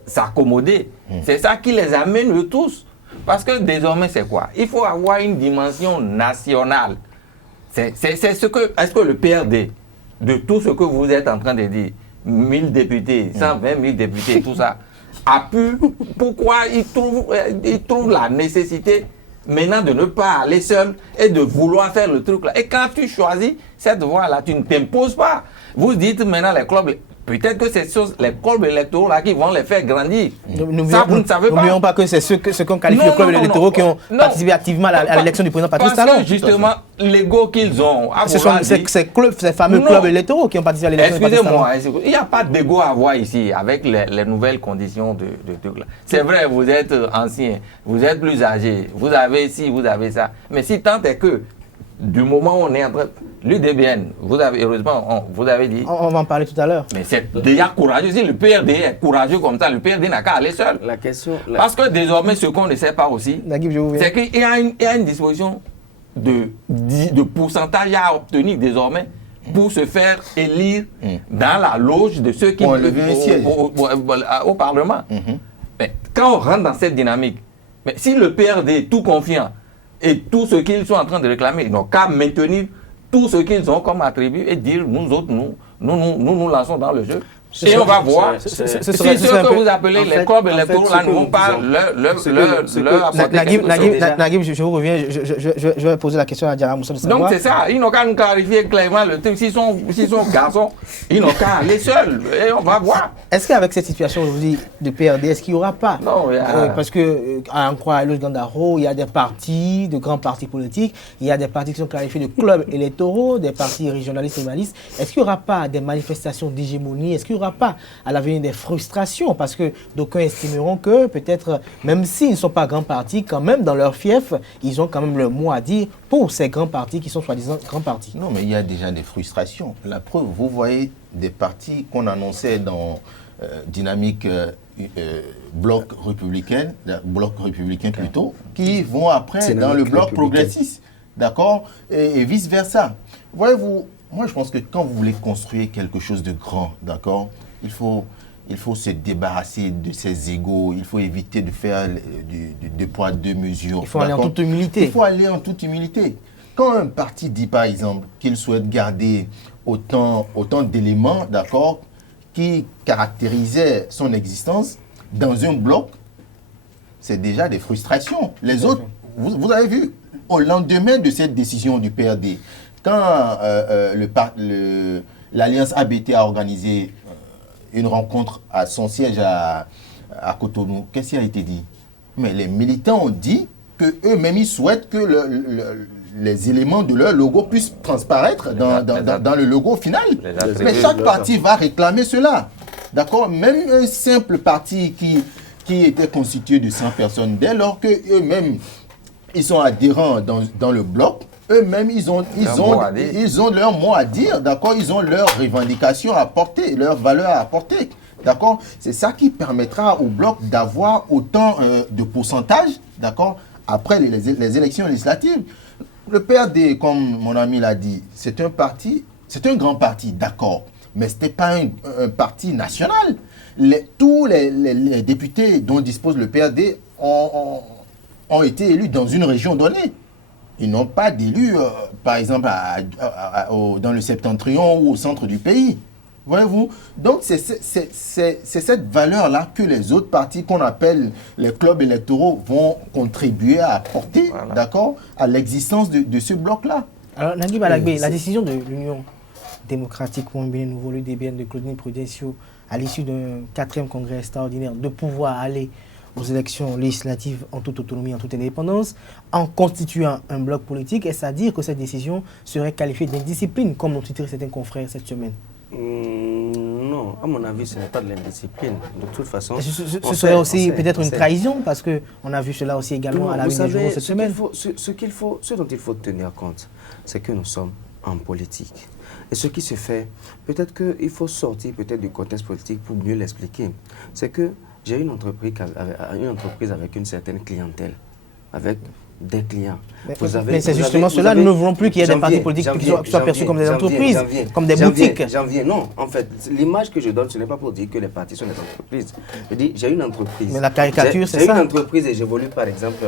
s'accommoder. C'est ça qui les amène eux tous. Parce que désormais, c'est quoi? Il faut avoir une dimension nationale. Est-ce que le PRD, de tout ce que vous êtes en train de dire, 1000 députés, 120 000 députés, tout ça, a pu, pourquoi il trouve la nécessité maintenant de ne pas aller seul et de vouloir faire le truc là. Et quand tu choisis cette voie-là, tu ne t'imposes pas. Vous dites maintenant les clubs, peut-être que c'est les clubs électoraux là qui vont les faire grandir. Ça, vous ne savez pas. N'oublions pas que c'est ceux qu'on qualifie de clubs électoraux qui ont participé activement à l'élection du président Patrice Talon. Parce que justement, l'ego qu'ils ont. Ces fameux clubs électoraux qui ont participé à l'élection du président Patrice Talon. Excusez-moi, il n'y a pas d'ego à avoir ici avec les nouvelles conditions de truc là. C'est vrai, vous êtes ancien, vous êtes plus âgé, vous avez ci, vous avez ça. Mais si tant est que du moment où on est en train... L'UDBN, heureusement, vous avez dit... On va en parler tout à l'heure. Mais c'est déjà courageux. Si le PRD est courageux comme ça, le PRD n'a qu'à aller seul. Parce que désormais, ce qu'on ne sait pas aussi, c'est qu'il y a une disposition de pourcentage à obtenir désormais pour se faire élire dans la loge de ceux qui... au Parlement. Mais quand on rentre dans cette dynamique, mais si le PRD est tout confiant, et tout ce qu'ils sont en train de réclamer, ils n'ont qu'à maintenir tout ce qu'ils ont comme attribut et dire nous autres, nous lançons dans le jeu. Et on va voir si ceux que vous appelez les clubs électoraux là ne vont pas leur apporter. Naguib, je vous reviens, je vais poser la question à Diarra Moussa de savoir. Donc c'est ça, ils n'ont qu'à nous clarifier clairement le truc. S'ils sont garçons, ils n'ont qu'à aller seuls et on va voir. Est-ce qu'avec cette situation aujourd'hui de PRD, est-ce qu'il n'y aura pas parce que, à en croire à Eloge Gandaro, il y a des partis, de grands partis politiques, il y a des partis qui sont qualifiés de clubs électoraux, des partis régionalistes et rivalistes. Est-ce qu'il n'y aura pas des manifestations d'hégémonie? Est-ce qu'il n'y aura pas à l'avenir des frustrations? Parce que d'aucuns estimeront que peut-être, même s'ils ne sont pas grands partis, quand même dans leur fief, ils ont quand même le mot à dire pour ces grands partis qui sont soi-disant grands partis. Non, mais il y a déjà des frustrations. La preuve, vous voyez des partis qu'on annonçait dans dynamique bloc républicain plutôt, qui vont après dans le bloc progressiste, d'accord, et vice-versa. Voyez-vous, moi je pense que quand vous voulez construire quelque chose de grand, d'accord, il faut se débarrasser de ces égos, il faut éviter de faire deux poids, deux mesures. Il faut aller en toute humilité. Il faut aller en toute humilité. Quand un parti dit par exemple qu'il souhaite garder autant d'éléments, d'accord, qui caractérisaient son existence dans un bloc, c'est déjà des frustrations. Les autres, vous avez vu, au lendemain de cette décision du PRD, quand l'Alliance ABT a organisé une rencontre à son siège à Cotonou, qu'est-ce qui a été dit? Mais les militants ont dit qu'eux-mêmes, ils souhaitent que les éléments de leur logo puissent transparaître dans le logo final. Mais chaque parti va réclamer cela. D'accord? Même un simple parti qui était constitué de 100 personnes, dès lors qu'eux-mêmes, ils sont adhérents dans le bloc, eux-mêmes, ils ont leur mot à dire, d'accord? Ils ont leurs revendications à apporter, leurs valeurs à apporter, d'accord? C'est ça qui permettra au bloc d'avoir autant de pourcentage, d'accord? Après les élections législatives. Le PRD, comme mon ami l'a dit, c'est un grand parti, d'accord, mais ce n'était pas un parti national. Tous les députés dont dispose le PRD ont été élus dans une région donnée. Ils n'ont pas d'élus, par exemple, dans le septentrion ou au centre du pays. Voyez-vous? Donc, c'est cette valeur-là que les autres partis qu'on appelle les clubs électoraux vont contribuer à apporter, d'accord, à l'existence de ce bloc-là. Alors, Naguib Alagbe, la décision de l'Union démocratique pour un Bénin nouveau, l'UDBN de Claudine Prudencio, à l'issue d'un 4e congrès extraordinaire, de pouvoir aller aux élections législatives en toute autonomie, en toute indépendance, en constituant un bloc politique, est-ce à dire que cette décision serait qualifiée d'indiscipline, comme l'ont titré certains confrères cette semaine? Non, à mon avis, ce n'est pas de l'indiscipline. De toute façon... Ce serait aussi peut-être une trahison, parce qu'on a vu cela aussi également à la une des journaux cette semaine. Ce dont il faut tenir compte, c'est que nous sommes en politique. Et ce qui se fait, peut-être qu'il faut sortir peut-être du contexte politique pour mieux l'expliquer. C'est que j'ai une entreprise avec une certaine clientèle, avec des clients. Mais c'est justement cela, nous ne voulons plus qu'il y ait des partis politiques qui soient perçus comme des entreprises, comme des boutiques. Non, en fait, l'image que je donne, ce n'est pas pour dire que les partis sont des entreprises. Je dis, j'ai une entreprise. Mais la caricature, c'est ça. J'ai une entreprise et j'évolue, par exemple,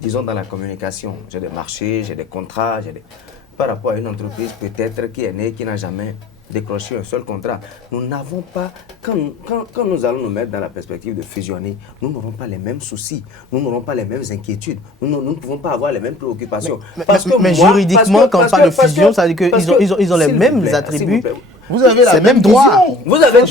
disons dans la communication. J'ai des marchés, j'ai des contrats, par rapport à une entreprise peut-être qui est née, qui n'a jamais décrocher un seul contrat. Nous n'avons pas, quand nous allons nous mettre dans la perspective de fusionner, nous n'aurons pas les mêmes soucis, nous n'aurons pas les mêmes inquiétudes, nous ne pouvons pas avoir les mêmes préoccupations. Mais juridiquement, quand on parle de fusion, ça veut dire qu'ils ont les mêmes attributs. Vous avez la même droit. Vous avez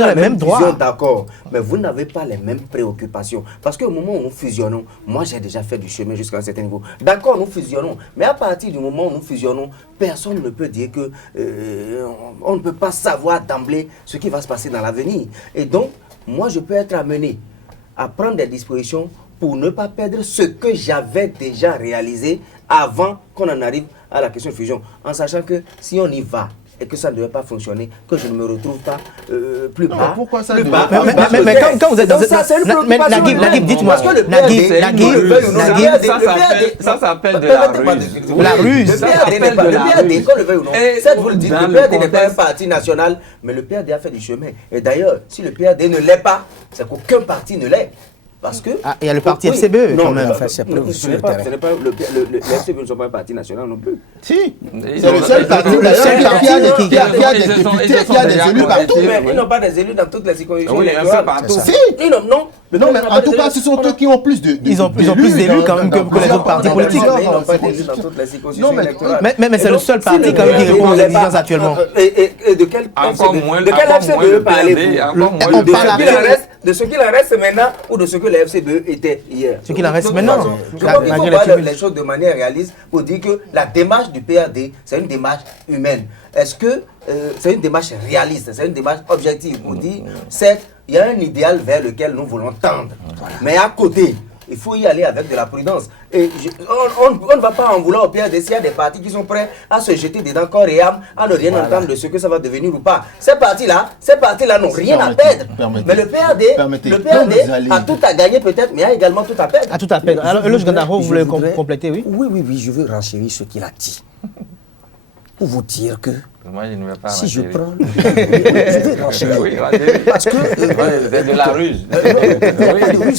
la même vision, d'accord, mais vous n'avez pas les mêmes préoccupations. Parce qu'au moment où nous fusionnons, moi j'ai déjà fait du chemin jusqu'à un certain niveau. D'accord, nous fusionnons, mais à partir du moment où nous fusionnons, personne ne peut dire que on ne peut pas savoir d'emblée ce qui va se passer dans l'avenir. Et donc, moi je peux être amené à prendre des dispositions pour ne pas perdre ce que j'avais déjà réalisé avant qu'on en arrive à la question de fusion. En sachant que si on y va, et que ça ne devait pas fonctionner, que je ne me retrouve pas plus bas. Pourquoi ça mais quand vous êtes dans ça, c'est une préoccupation. Naguib, dites-moi. Ça s'appelle de la ruse. La ruse. Le PRD, qu'on le veuille ou non, cette vous le dites, le PRD n'est pas un parti national, mais le PRD a fait du chemin. Et d'ailleurs, si le PRD ne l'est pas, c'est qu'aucun parti ne l'est. Parce que... il y a le parti FCBE quand même. Ce n'est pas le FCBE ne sont pas un parti national non plus. Si, c'est le seul parti d'ailleurs qui a des députés, qui a des élus partout. Mais ils n'ont pas des élus dans toutes les circonscriptions. Oui, un peu partout. Si. Non, mais en tout cas, ce sont eux qui ont plus d'élus. Ils ont plus d'élus quand même que les autres partis politiques. Ils n'ont pas d'élus dans toutes les circonscriptions électorales. Mais c'est le seul parti quand même qui répond aux exigences actuellement. Et de quel FCBE parlez-vous? De ce qu'il en reste maintenant ou de ce que les FCBE étaient hier? Ce qu'il en reste maintenant. Je crois qu'il faut voir les choses de manière réaliste pour dire que la démarche du PRD, c'est une démarche humaine. Est-ce que c'est une démarche réaliste, c'est une démarche objective pour dire, certes, il y a un idéal vers lequel nous voulons tendre. Mais à côté, il faut y aller avec de la prudence. Et on ne va pas en vouloir au PRD s'il y a des partis qui sont prêts à se jeter dedans corps et âme, à ne rien entendre de ce que ça va devenir ou pas. Ces partis-là n'ont rien à perdre. Mais le PRD a tout à gagner peut-être, mais a également tout à perdre. A tout à perdre. Alors, Eloge Gandaro, vous voulez compléter, oui? Oui, je veux renchérir ce qu'il a dit. Pour vous dire que moi, je ne vais pas si je prends... je vais renchérir. Oui, parce que... c'est de la ruse.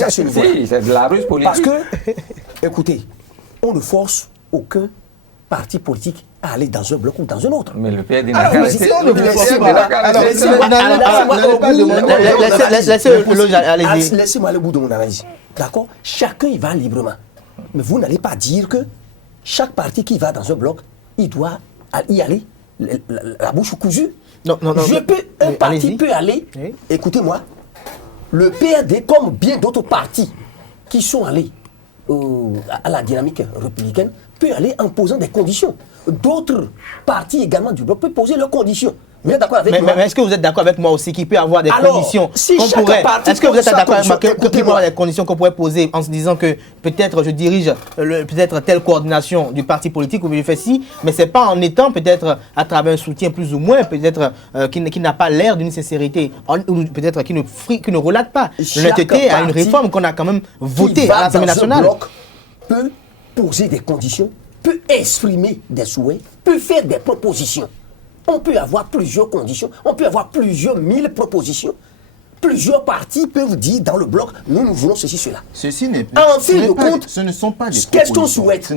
Si, c'est de la ruse politique. Parce que, écoutez, on ne force aucun parti politique à aller dans un bloc ou dans un autre. Mais le PRD n'a qu'à rester. Laissez-moi aller au bout de mon analyse. D'accord? Chacun y va librement. Mais vous n'allez pas dire que chaque parti qui va dans un bloc, il doit y aller la bouche cousue. Non. Un parti peut aller, écoutez-moi, le PRD, comme bien d'autres partis qui sont allés à la dynamique républicaine, peut aller en posant des conditions. D'autres partis également du bloc peuvent poser leurs conditions. Vous êtes d'accord avec moi? Mais est-ce que vous êtes d'accord avec moi aussi qu'il peut y avoir des conditions qu'on pourrait... Est-ce que vous êtes d'accord avec moi qu'il peut y avoir des conditions qu'on pourrait poser en se disant que peut-être je dirige peut-être telle coordination du parti politique ou je fais ci, mais c'est pas en étant peut-être à travers un soutien plus ou moins, peut-être qui n'a pas l'air d'une sincérité, ou peut-être qui ne relate pas l'honnêteté à une réforme qu'on a quand même votée à l'Assemblée nationale. Bloc peut poser des conditions, peut exprimer des souhaits, peut faire des propositions. On peut avoir plusieurs conditions, on peut avoir plusieurs mille propositions. Plusieurs partis peuvent dire dans le bloc, nous voulons ceci, cela. Ceci n'est ce ne sont pas des qu'est-ce qu'on souhaite?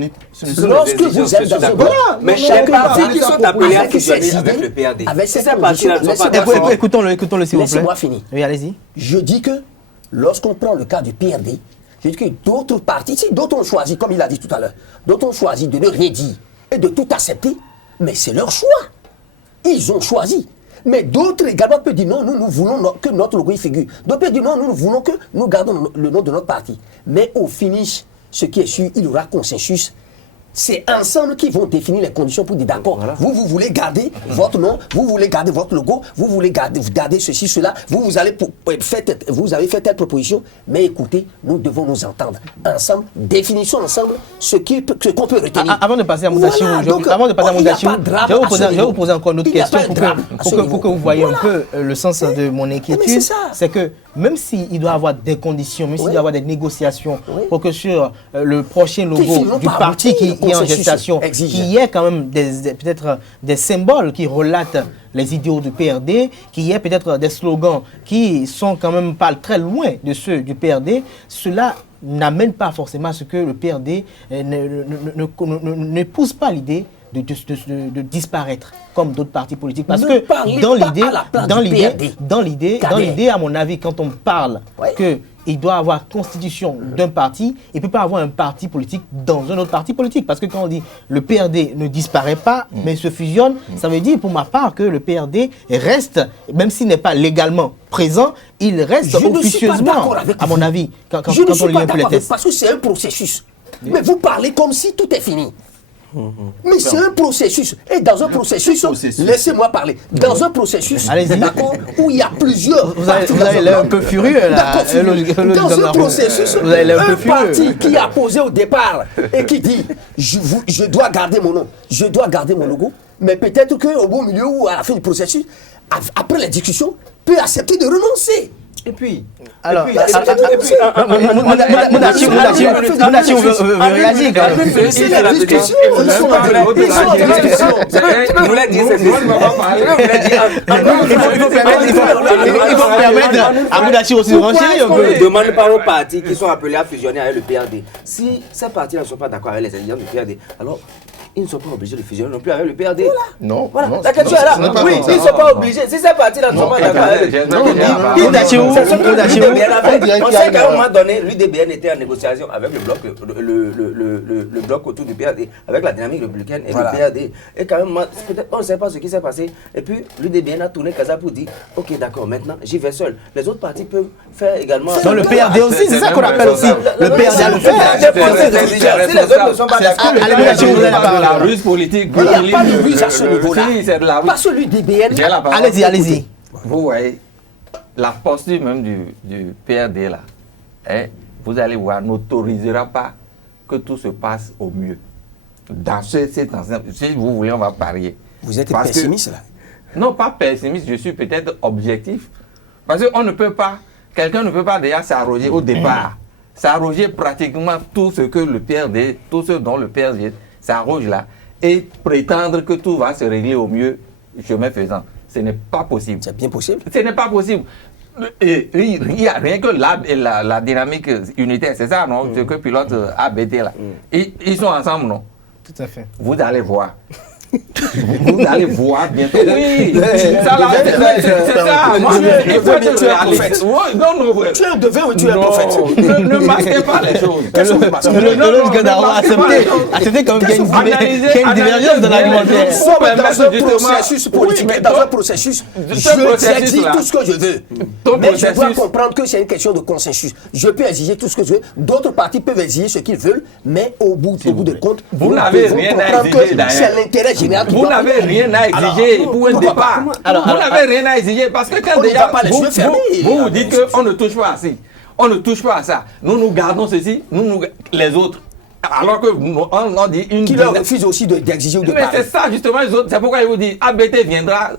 Lorsque vous êtes dans un bloc, mais chaque parti qui sont appelés à fusionner avec le PRD. Avec ces partis-là, écoutons-le s'il vous plaît. Laissez-moi finir. Oui, allez-y. Je dis que lorsqu'on prend le cas du PRD, je dis que d'autres partis, si d'autres ont choisi, comme il a dit tout à l'heure, d'autres ont choisi de ne rien dire et de tout accepter, mais c'est leur choix. Ils ont choisi. Mais d'autres également peuvent dire non, nous voulons que notre logo y figure. D'autres peuvent dire non, nous voulons que nous gardons le nom de notre parti. Mais au finish, ce qui est sûr, il y aura consensus. C'est ensemble qui vont définir les conditions pour dire d'accord, voilà. Vous voulez garder votre nom, vous voulez garder votre logo, vous voulez garder ceci, cela, vous avez fait telle proposition, mais écoutez, nous devons nous entendre. Ensemble, définissons ensemble ce qu'on peut retenir. Avant de passer à Moudachirou, je vais vous poser encore une autre question pour que vous voyez un peu le sens de mon inquiétude. C'est que même s'il doit y avoir des conditions, même s'il doit y avoir des négociations pour que sur le prochain logo du parti qui est en gestation, qu'il y ait quand même peut-être des symboles qui relatent les idéaux du PRD, qu'il y ait peut-être des slogans qui sont quand même pas très loin de ceux du PRD, cela n'amène pas forcément à ce que le PRD ne pousse pas l'idée de disparaître comme d'autres partis politiques. Parce que dans l'idée, à mon avis, quand on parle qu'il doit avoir constitution d'un parti, il ne peut pas avoir un parti politique dans un autre parti politique. Parce que quand on dit le PRD ne disparaît pas, mais se fusionne, ça veut dire pour ma part que le PRD reste, même s'il n'est pas légalement présent, il reste officieusement, à mon avis, quand on lit un peu les textes. Parce que c'est un processus. Mais vous parlez comme si tout est fini. Mais c'est un processus. Et dans un processus, laissez-moi parler. Dans un processus, d'accord, où il y a plusieurs. Vous avez l'air un peu furieux là. Dans un processus, un parti qui a posé au départ et qui dit je dois garder mon nom, je dois garder mon logo, mais peut-être qu'au beau milieu ou à la fin du processus, après la discussion, peut accepter de renoncer. Et puis, alors, Moudachirou veut réagir quand même. C'est la discussion. Il faut permettre à Moudachirou aussi de renchérir un peu. On ne demande pas aux partis qui sont appelés à fusionner avec le PRD. Si ces partis ne sont pas d'accord avec les exigences du PRD, alors ils ne sont pas obligés de fusionner non plus avec le PRD. Non. Voilà, la question est là. Oui, ils ne sont pas obligés. Si ces partis-là ne sont pas d'accord avec le PRD, on sait qu'à un moment donné, l'UDBN était en négociation avec le bloc autour du PRD, avec la dynamique républicaine et le PRD. Et quand même, peut-être on ne sait pas ce qui s'est passé. Et puis, l'UDBN a tourné Casa pour dire ok, d'accord, maintenant j'y vais seul. Les autres partis peuvent faire également. Dans le PRD aussi, c'est ça qu'on appelle aussi. Le PRD a le fait. Si les autres ne sont pas d'accord, la ruse politique. Il n'y a pas de ruse à ce niveau-là. Pas celui d'UDBN. Allez-y. Vous voyez, la posture même du PRD là, vous allez voir, n'autorisera pas que tout se passe au mieux. Dans cet ensemble, si vous voulez, on va parier. Vous êtes pessimiste là? Non, pas pessimiste, je suis peut-être objectif. Parce qu'on ne peut pas, quelqu'un ne peut pas déjà s'arroger au départ, s'arroger pratiquement tout ce que le PRD, tout ce dont le PRD s'arroge là, et prétendre que tout va se régler au mieux, chemin faisant. Ce n'est pas possible. C'est bien possible. Ce n'est pas possible. Il n'y a rien que la dynamique unitaire, c'est ça, non? Ce que pilote ABT là. Ils sont ensemble, non? Tout à fait. Vous allez voir. Vous allez voir bientôt. Oui, c'est ça. Il faut être réaliste. Non, tu es un devin ou tu es un prophète? Ne masquez pas les choses. Qu'est-ce que vous masquez? Le Gadaro a accepté comme qu'il y a une divergence dans l'argumentaire. Nous sommes dans un processus politique. Dans un processus, j'exige tout ce que je veux. Mais je dois comprendre que c'est une question de consensus. Je peux exiger tout ce que je veux. D'autres partis peuvent exiger ce qu'ils veulent, mais au bout de compte, vous n'avez rien à exiger d'ailleurs. C'est l'intérêt. Vous n'avez rien à exiger pour un départ. Vous n'avez rien à exiger parce que quand déjà vous dites qu'on ne touche pas à ça, on ne touche pas à ça. Nous gardons ceci, les autres. Alors que on dit une qui leur refuse aussi d'exiger ou de parler. Mais c'est ça justement les autres. C'est pourquoi je vous dis ABT viendra.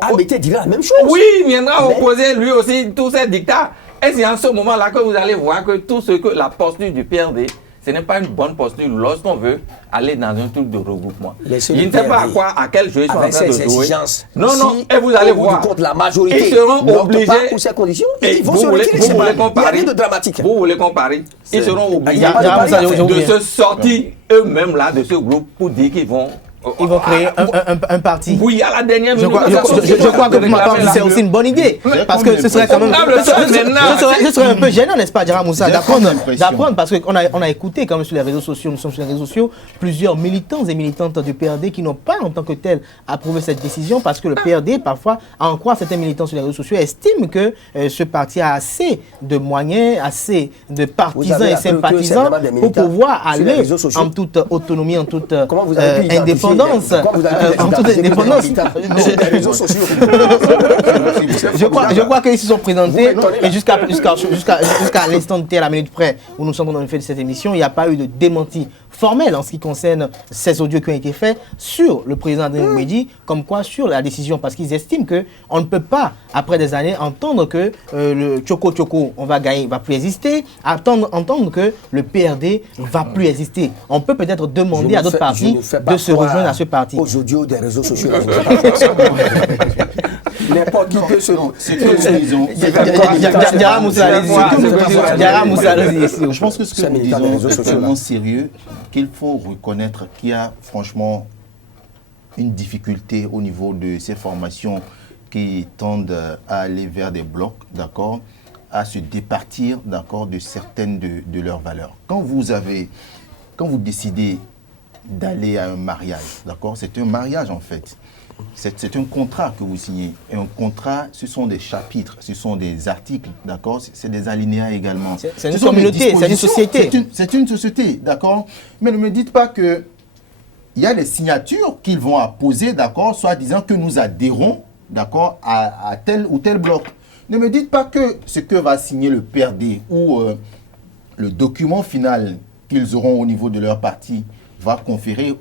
ABT dira la même chose. Oui, il viendra opposer lui aussi tous ces dictats. Et c'est en ce moment-là que vous allez voir que tout ce que la posture du PRD, ce n'est pas une bonne posture lorsqu'on veut aller dans un truc de regroupement. Je ne sais pas à quel jeu ils sont en train de jouer. Non, et vous allez voir. La majorité ils seront obligés. Pour ces conditions, et ils vont se retirer. Vous voulez comparer. Il y a rien de dramatique. Vous voulez comparer. Ils seront obligés de se sortir eux-mêmes là de ce groupe pour dire qu'ils vont Ils vont créer un parti. Oui, à la dernière minute. Je crois que pour ma part, c'est aussi une bonne idée. Parce que ce serait quand même... Ce serait un peu gênant, n'est-ce pas, Diarra Moussa, d'apprendre, parce qu'on a écouté quand même sur les réseaux sociaux, nous sommes sur les réseaux sociaux, plusieurs militants et militantes du PRD qui n'ont pas en tant que tel approuvé cette décision, parce que le PRD, parfois, à en croire certains militants sur les réseaux sociaux, estiment que ce parti a assez de moyens, assez de partisans et sympathisants pour pouvoir aller en toute autonomie, en toute indépendance. En toute indépendance. Je crois qu'ils se sont présentés et jusqu'à l'instant T, à la minute près où nous sommes dans le fait de cette émission, il n'y a pas eu de démenti formel en ce qui concerne ces audios qui ont été faits sur le président André Mouedi, comme quoi sur la décision, parce qu'ils estiment qu'on ne peut pas, après des années, entendre que le Tchoko, on va gagner, va plus exister, entendre que le PRD va plus exister. On peut peut-être demander à d'autres partis de se rejoindre à ce parti. Aux audios des réseaux sociaux. N'importe qui peut se... Je pense que ce que nous disons est tellement sérieux qu'il faut reconnaître qu'il y a franchement une difficulté au niveau de ces formations qui tendent à aller vers des blocs, d'accord, à se départir, d'accord, de certaines de leurs valeurs. Quand vous décidez d'aller à un mariage, d'accord, c'est un mariage en fait. C'est un contrat que vous signez. Et un contrat, ce sont des chapitres, ce sont des articles, d'accord? C'est des alinéas également. C'est une communauté, c'est une société. C'est une société, d'accord? Mais ne me dites pas qu'il y a des signatures qu'ils vont apposer, d'accord, soit disant que nous adhérons, d'accord, à tel ou tel bloc. Ne me dites pas que ce que va signer le PRD ou le document final qu'ils auront au niveau de leur parti va conférer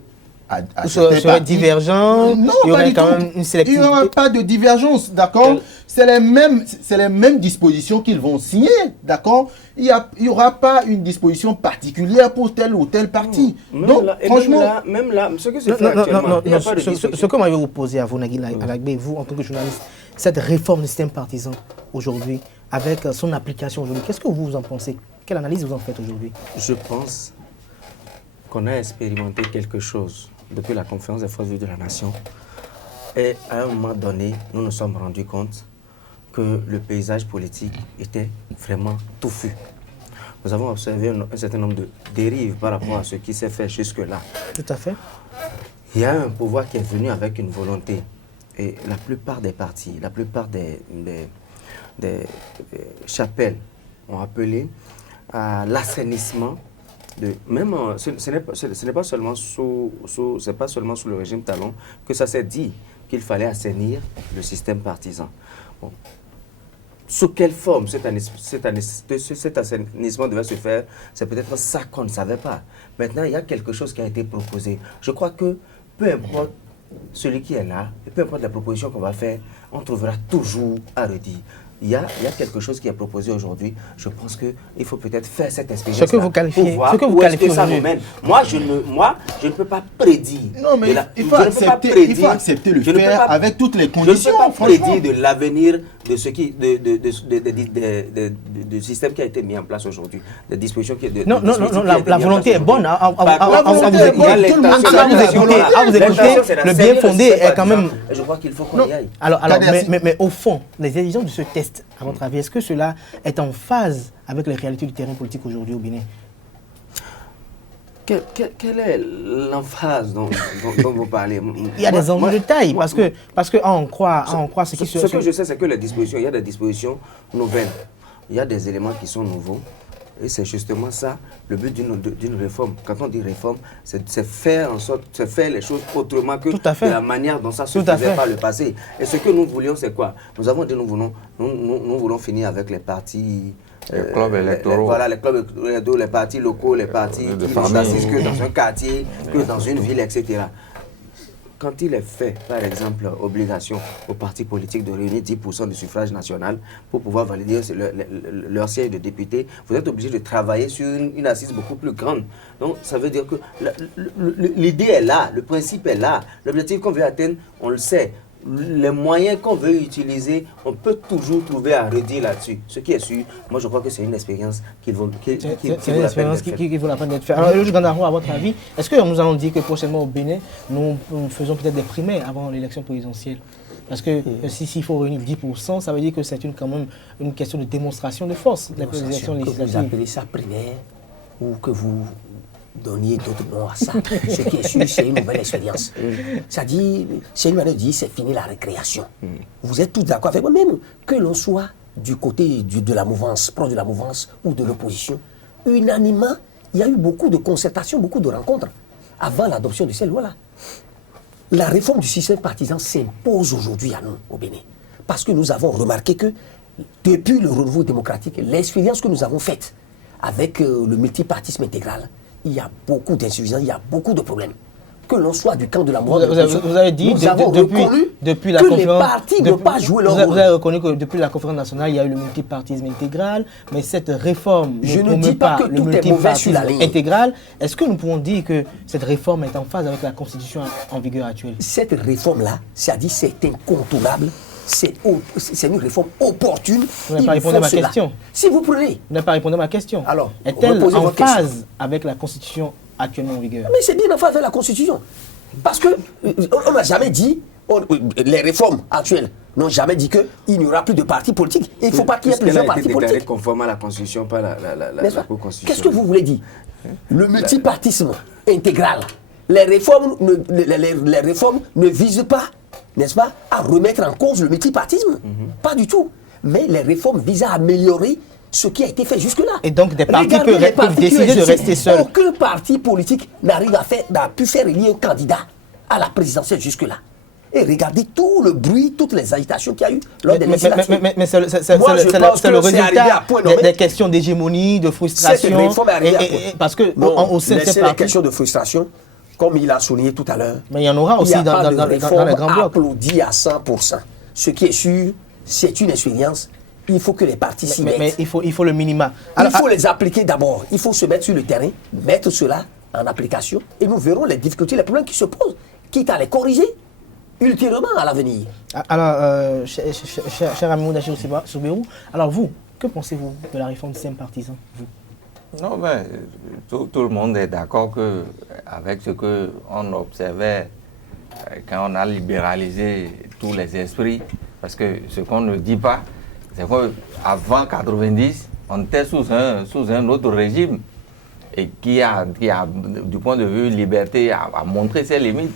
serait divergent, non, il y aurait quand même une sélectivité. Il n'y aura pas de divergence, d'accord? C'est les mêmes dispositions qu'ils vont signer, d'accord? Il n'y aura pas une disposition particulière pour tel ou tel parti. Donc, franchement... Même là, ce que c'est fait actuellement, il n'y a pas de disposition. Ce que moi je vais vous poser à vous, Nagui Alagbe, vous en tant que journaliste, cette réforme du système partisan aujourd'hui, avec son application aujourd'hui, qu'est-ce que vous en pensez? Quelle analyse vous en faites aujourd'hui? Je pense qu'on a expérimenté quelque chose depuis la conférence des forces vives de la nation. Et à un moment donné, nous nous sommes rendus compte que le paysage politique était vraiment touffu. Nous avons observé un certain nombre de dérives par rapport à ce qui s'est fait jusque-là. Tout à fait. Il y a un pouvoir qui est venu avec une volonté. Et la plupart des partis, la plupart des chapelles ont appelé à l'assainissement. Ce n'est pas seulement sous le régime Talon que ça s'est dit qu'il fallait assainir le système partisan. Bon. Sous quelle forme cet assainissement devait se faire, c'est peut-être ça qu'on ne savait pas. Maintenant, il y a quelque chose qui a été proposé. Je crois que peu importe celui qui est là, peu importe la proposition qu'on va faire, on trouvera toujours à redire. Il y a quelque chose qui est proposé aujourd'hui. Je pense qu'il faut peut-être faire cette expérience. Ce que vous qualifiez, ça nous mène. Moi, je ne peux pas prédire. Non, mais il faut accepter le faire avec toutes les conditions. Je ne peux pas prédire de l'avenir de ce qui, du système qui a été mis en place aujourd'hui. Des dispositions qui... Non, la volonté est bonne. À vous écouter, le bien fondé est quand même... Je crois qu'il faut qu'on y aille. Alors, mais au fond, les exigences de ce test, à votre avis, est-ce que cela est en phase avec les réalités du terrain politique aujourd'hui au Bénin? Quelle est l'emphase dont vous parlez? Il y a des enjeux de taille, parce que on croit ce qui se... Ce que je sais, c'est que il y a des dispositions nouvelles. Il y a des éléments qui sont nouveaux. Et c'est justement ça, le but d'une réforme. Quand on dit réforme, c'est faire en sorte, c'est faire les choses autrement que de la manière dont ça se faisait par le passé. Et ce que nous voulions, c'est quoi? Nous avons dit nous voulons finir avec les partis... les clubs électoraux. Les clubs électoraux, les partis locaux, les partis qui ne s'assisent que dans un quartier, que dans une ville, etc. Quand il est fait, par exemple, obligation aux partis politiques de réunir 10% du suffrage national pour pouvoir valider leur siège de député, vous êtes obligé de travailler sur une assise beaucoup plus grande. Donc, ça veut dire que l'idée est là, le principe est là. L'objectif qu'on veut atteindre, on le sait. les moyens qu'on veut utiliser, on peut toujours trouver à redire là-dessus. Ce qui est sûr, moi je crois que c'est une expérience qui vaut la peine d'être faite. Alors, Eloge Gandaro, à votre avis, est-ce que nous allons dire que prochainement au Bénin, nous faisons peut-être des primaires avant l'élection présidentielle? Parce que s'il faut réunir 10%, ça veut dire que c'est quand même une question de démonstration de force, les élections législatives. Vous appelez ça primaire ou que vous donniez d'autres noms à ça. Ce qui est sûr, c'est une nouvelle expérience. C'est-à-dire, c'est une manière de dire, c'est fini la récréation. Vous êtes tous d'accord avec moi-même, que l'on soit du côté de la mouvance, proche de la mouvance ou de l'opposition. Unanimement, il y a eu beaucoup de concertations, beaucoup de rencontres avant l'adoption de ces lois-là. La réforme du système partisan s'impose aujourd'hui à nous, au Bénin. Parce que nous avons remarqué que, depuis le renouveau démocratique, l'expérience que nous avons faite avec le multipartisme intégral, il y a beaucoup d'insuffisances, il y a beaucoup de problèmes. Que l'on soit du camp de la mouvance, vous avez dit depuis la conférence, les partis n'ont pas joué leur rôle. Vous avez reconnu que depuis la conférence nationale, il y a eu le multipartisme intégral, mais cette réforme ne promeut pas le multipartisme intégral. Est-ce que nous pouvons dire que cette réforme est en phase avec la constitution en vigueur actuelle? Cette réforme-là, c'est-à-dire c'est incontournable. C'est une réforme opportune. Vous n'avez pas répondu à ma question. Si vous prenez. Vous n'avez pas répondu à ma question. Alors, est-elle en phase avec la Constitution actuellement en vigueur? Mais c'est bien en phase avec la Constitution. Parce qu'on n'a jamais dit, les réformes actuelles n'ont jamais dit qu'il n'y aura plus de partis politiques. Et il ne faut pas qu'il y ait plusieurs partis politiques. Conforme à la Constitution, pas la Cour constitutionnelle. Qu'est-ce que vous voulez dire? Le multipartisme intégral. Les réformes ne visent pas, n'est-ce pas, à remettre en cause le multipartisme. Pas du tout. Mais les réformes visent à améliorer ce qui a été fait jusque-là. Et donc des partis peuvent décider de rester seuls. Aucun parti politique n'a pu faire élire un candidat à la présidentielle jusque-là. Et regardez tout le bruit, toutes les agitations qu'il y a eu lors des législatives. Mais c'est le résultat des questions d'hégémonie, de frustration. Cette réforme est arrivée à point. Parce que au sein de ces partis, les questions de frustration, comme il a souligné tout à l'heure, mais il y en aura aussi dans les grands blocs. Applaudi à 100%. Ce qui est sûr, c'est une expérience. Il faut que les partis s'y mettent. Mais il faut le minima. Il faut les appliquer d'abord. Il faut se mettre sur le terrain, mettre cela en application, et nous verrons les difficultés, les problèmes qui se posent, quitte à les corriger ultérieurement à l'avenir. Alors, cher ami Moudachir Souberou, alors vous, que pensez-vous de la réforme du système partisan, vous? Non, mais tout le monde est d'accord qu'avec ce qu'on observait quand on a libéralisé tous les esprits, parce que ce qu'on ne dit pas, c'est qu'avant 90, on était sous un autre régime et qui a, du point de vue liberté, a montré ses limites.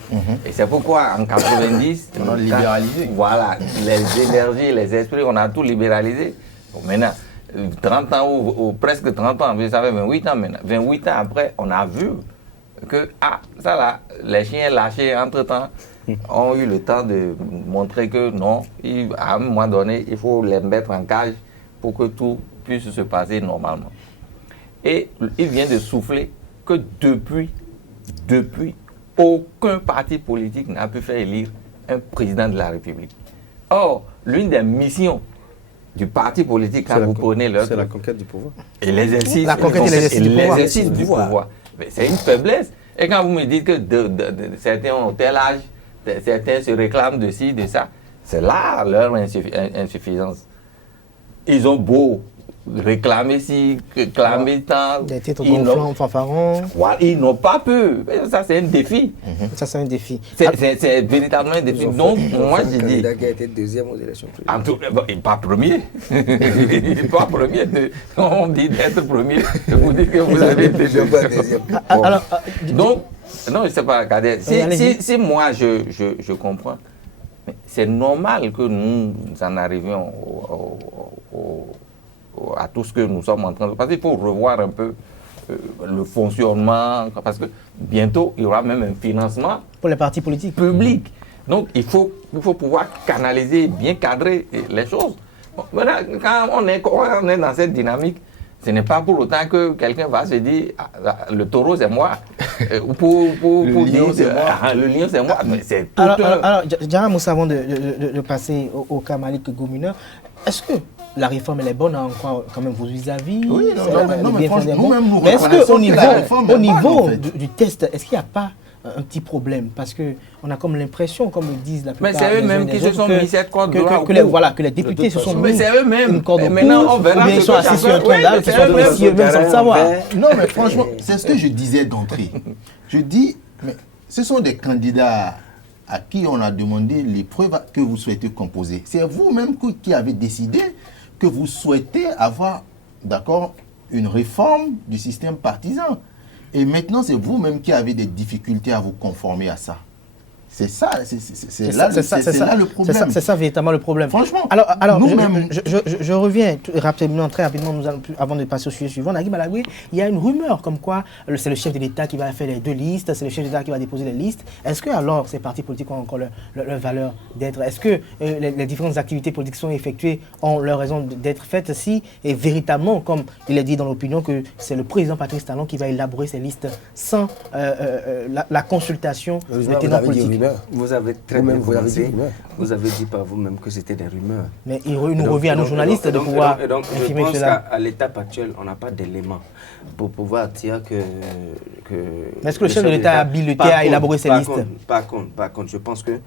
Et c'est pourquoi en 90, on a libéralisé. Voilà, les énergies, les esprits, on a tout libéralisé. Donc maintenant, 30 ans ou presque 30 ans, vous savez, 28 ans maintenant, 28 ans après, on a vu que, ça là, les chiens lâchés entre-temps ont eu le temps de montrer que non, à un moment donné, il faut les mettre en cage pour que tout puisse se passer normalement. Et il vient de souffler que depuis, aucun parti politique n'a pu faire élire un président de la République. Or, l'une des missions du parti politique, quand vous prenez c'est la conquête du pouvoir. Et l'exercice du pouvoir. Mais c'est une faiblesse. Et quand vous me dites que certains ont tel âge, certains se réclament de ci, de ça, c'est là leur insuffisance. Ils ont beau réclamer ci, réclamer tant. Des titres gonflants, fanfarons. Ils n'ont pas pu. Ça, c'est un défi. Ça, c'est un défi. C'est véritablement un défi. Donc, moi, j'ai dit. Le candidat qui a été deuxième aux élections présidentielles. Il n'est pas premier. Il n'est pas premier. On dit d'être premier. Vous dites que vous avez été deuxième. Donc, non, je ne sais pas, Kader. Si moi, je comprends, c'est normal que nous en arrivions à tout ce que nous sommes en train de faire. Parce qu'il faut revoir un peu le fonctionnement, parce que bientôt, il y aura même un financement pour les partis politiques publics. Donc, il faut pouvoir canaliser, bien cadrer les choses. Bon, maintenant, quand on est dans cette dynamique, ce n'est pas pour autant que quelqu'un va se dire le taureau c'est moi, le lion c'est moi. Mais c'est tout alors, Diarra Moussa, avant de passer au cas Malick Gomuneur, est-ce que la réforme elle est bonne à en croire quand même vos vis-à-vis? Oui, non, mais franchement, nous-mêmes nous mais est-ce qu'au niveau du test, est-ce qu'il n'y a pas un petit problème? Parce qu'on a comme l'impression, comme le disent la plupart des gens... Mais c'est eux-mêmes qui se sont mis cette corde que les députés se sont mis mais c'est eux-mêmes. Une corde maintenant, on verra. Ou bien ils sont assis sur un toit là, qui sont aussi eux-mêmes sans le savoir. Non, mais franchement, c'est ce que je disais d'entrée. Je dis, mais ce sont des candidats à qui on a demandé les preuves que vous souhaitez composer. C'est vous-même qui avez décidé que vous souhaitez avoir, d'accord, une réforme du système partisan. Et maintenant, c'est vous-même qui avez des difficultés à vous conformer à ça. C'est ça, c'est là le problème. C'est ça véritablement le problème. Franchement, alors nous-mêmes... je reviens rapidement, très rapidement, avant de passer au sujet suivant. Nagui Malagoué, il y a une rumeur comme quoi c'est le chef de l'État qui va faire les 2 listes, c'est le chef de l'État qui va déposer les listes. Est-ce que alors ces partis politiques ont encore leur valeur d'être? Est-ce que les différentes activités politiques sont effectuées, ont leur raison d'être faites si, et véritablement, comme il est dit dans l'opinion, que c'est le président Patrice Talon qui va élaborer ces listes sans la consultation des ténors politiques? Vous avez très bien commencé. Vous avez dit par vous-même que c'était des rumeurs. Mais il nous revient à nos journalistes de pouvoir infirmer cela. Je pense qu'à l'étape actuelle, on n'a pas d'éléments pour pouvoir dire que... Mais est-ce que le chef de l'État est habilité à élaborer ces listes? Par contre, je pense que,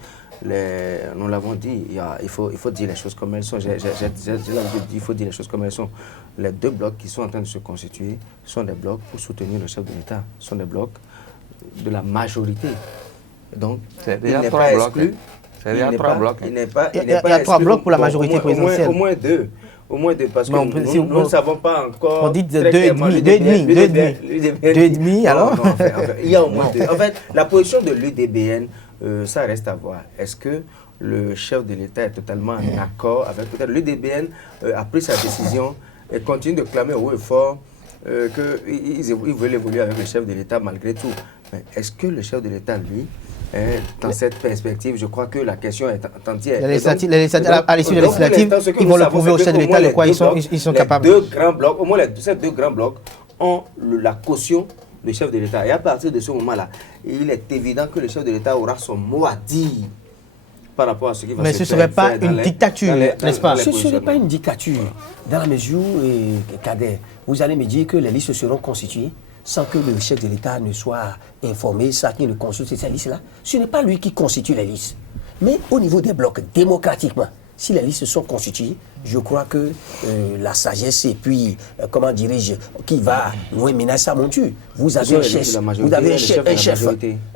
nous l'avons dit, il faut dire les choses comme elles sont. Il faut dire les choses comme elles sont. Les 2 blocs qui sont en train de se constituer sont des blocs pour soutenir le chef de l'État. Ce sont des blocs de la majorité. Donc, c'est déjà 3 blocs. C'est déjà 3 blocs. Il y a 3 blocs pour la majorité présidentielle. Au moins 2. Au moins 2, parce que nous ne savons pas encore. On dit 2,5 alors. Il y a au moins 2. En fait, la position de l'UDBN, ça reste à voir. Est-ce que le chef de l'État est totalement en accord avec peut-être l'UDBN a pris sa décision et continue de clamer haut et fort qu'ils veulent évoluer avec le chef de l'État malgré tout. Mais est-ce que le chef de l'État, lui, dans cette perspective, je crois que la question est entière. À l'issue de la législative, ils vont le prouver au chef de l'État de quoi ils sont capables. Au moins ces 2 grands blocs ont la caution du chef de l'État. Et à partir de ce moment-là, il est évident que le chef de l'État aura son mot à dire par rapport à ce qui va se faire. Mais ce ne serait pas une dictature, n'est-ce pas? Ce n'est pas une dictature. Dans la mesure, Kader, vous allez me dire que les listes seront constituées sans que le chef de l'État ne soit informé, sans qu'il ne consulte ces listes-là. Ce n'est pas lui qui constitue les listes. Mais au niveau des blocs, démocratiquement, si les listes sont constituées, je crois que la sagesse et puis, comment dirais-je, qui va loin ménager sa monture. Vous avez un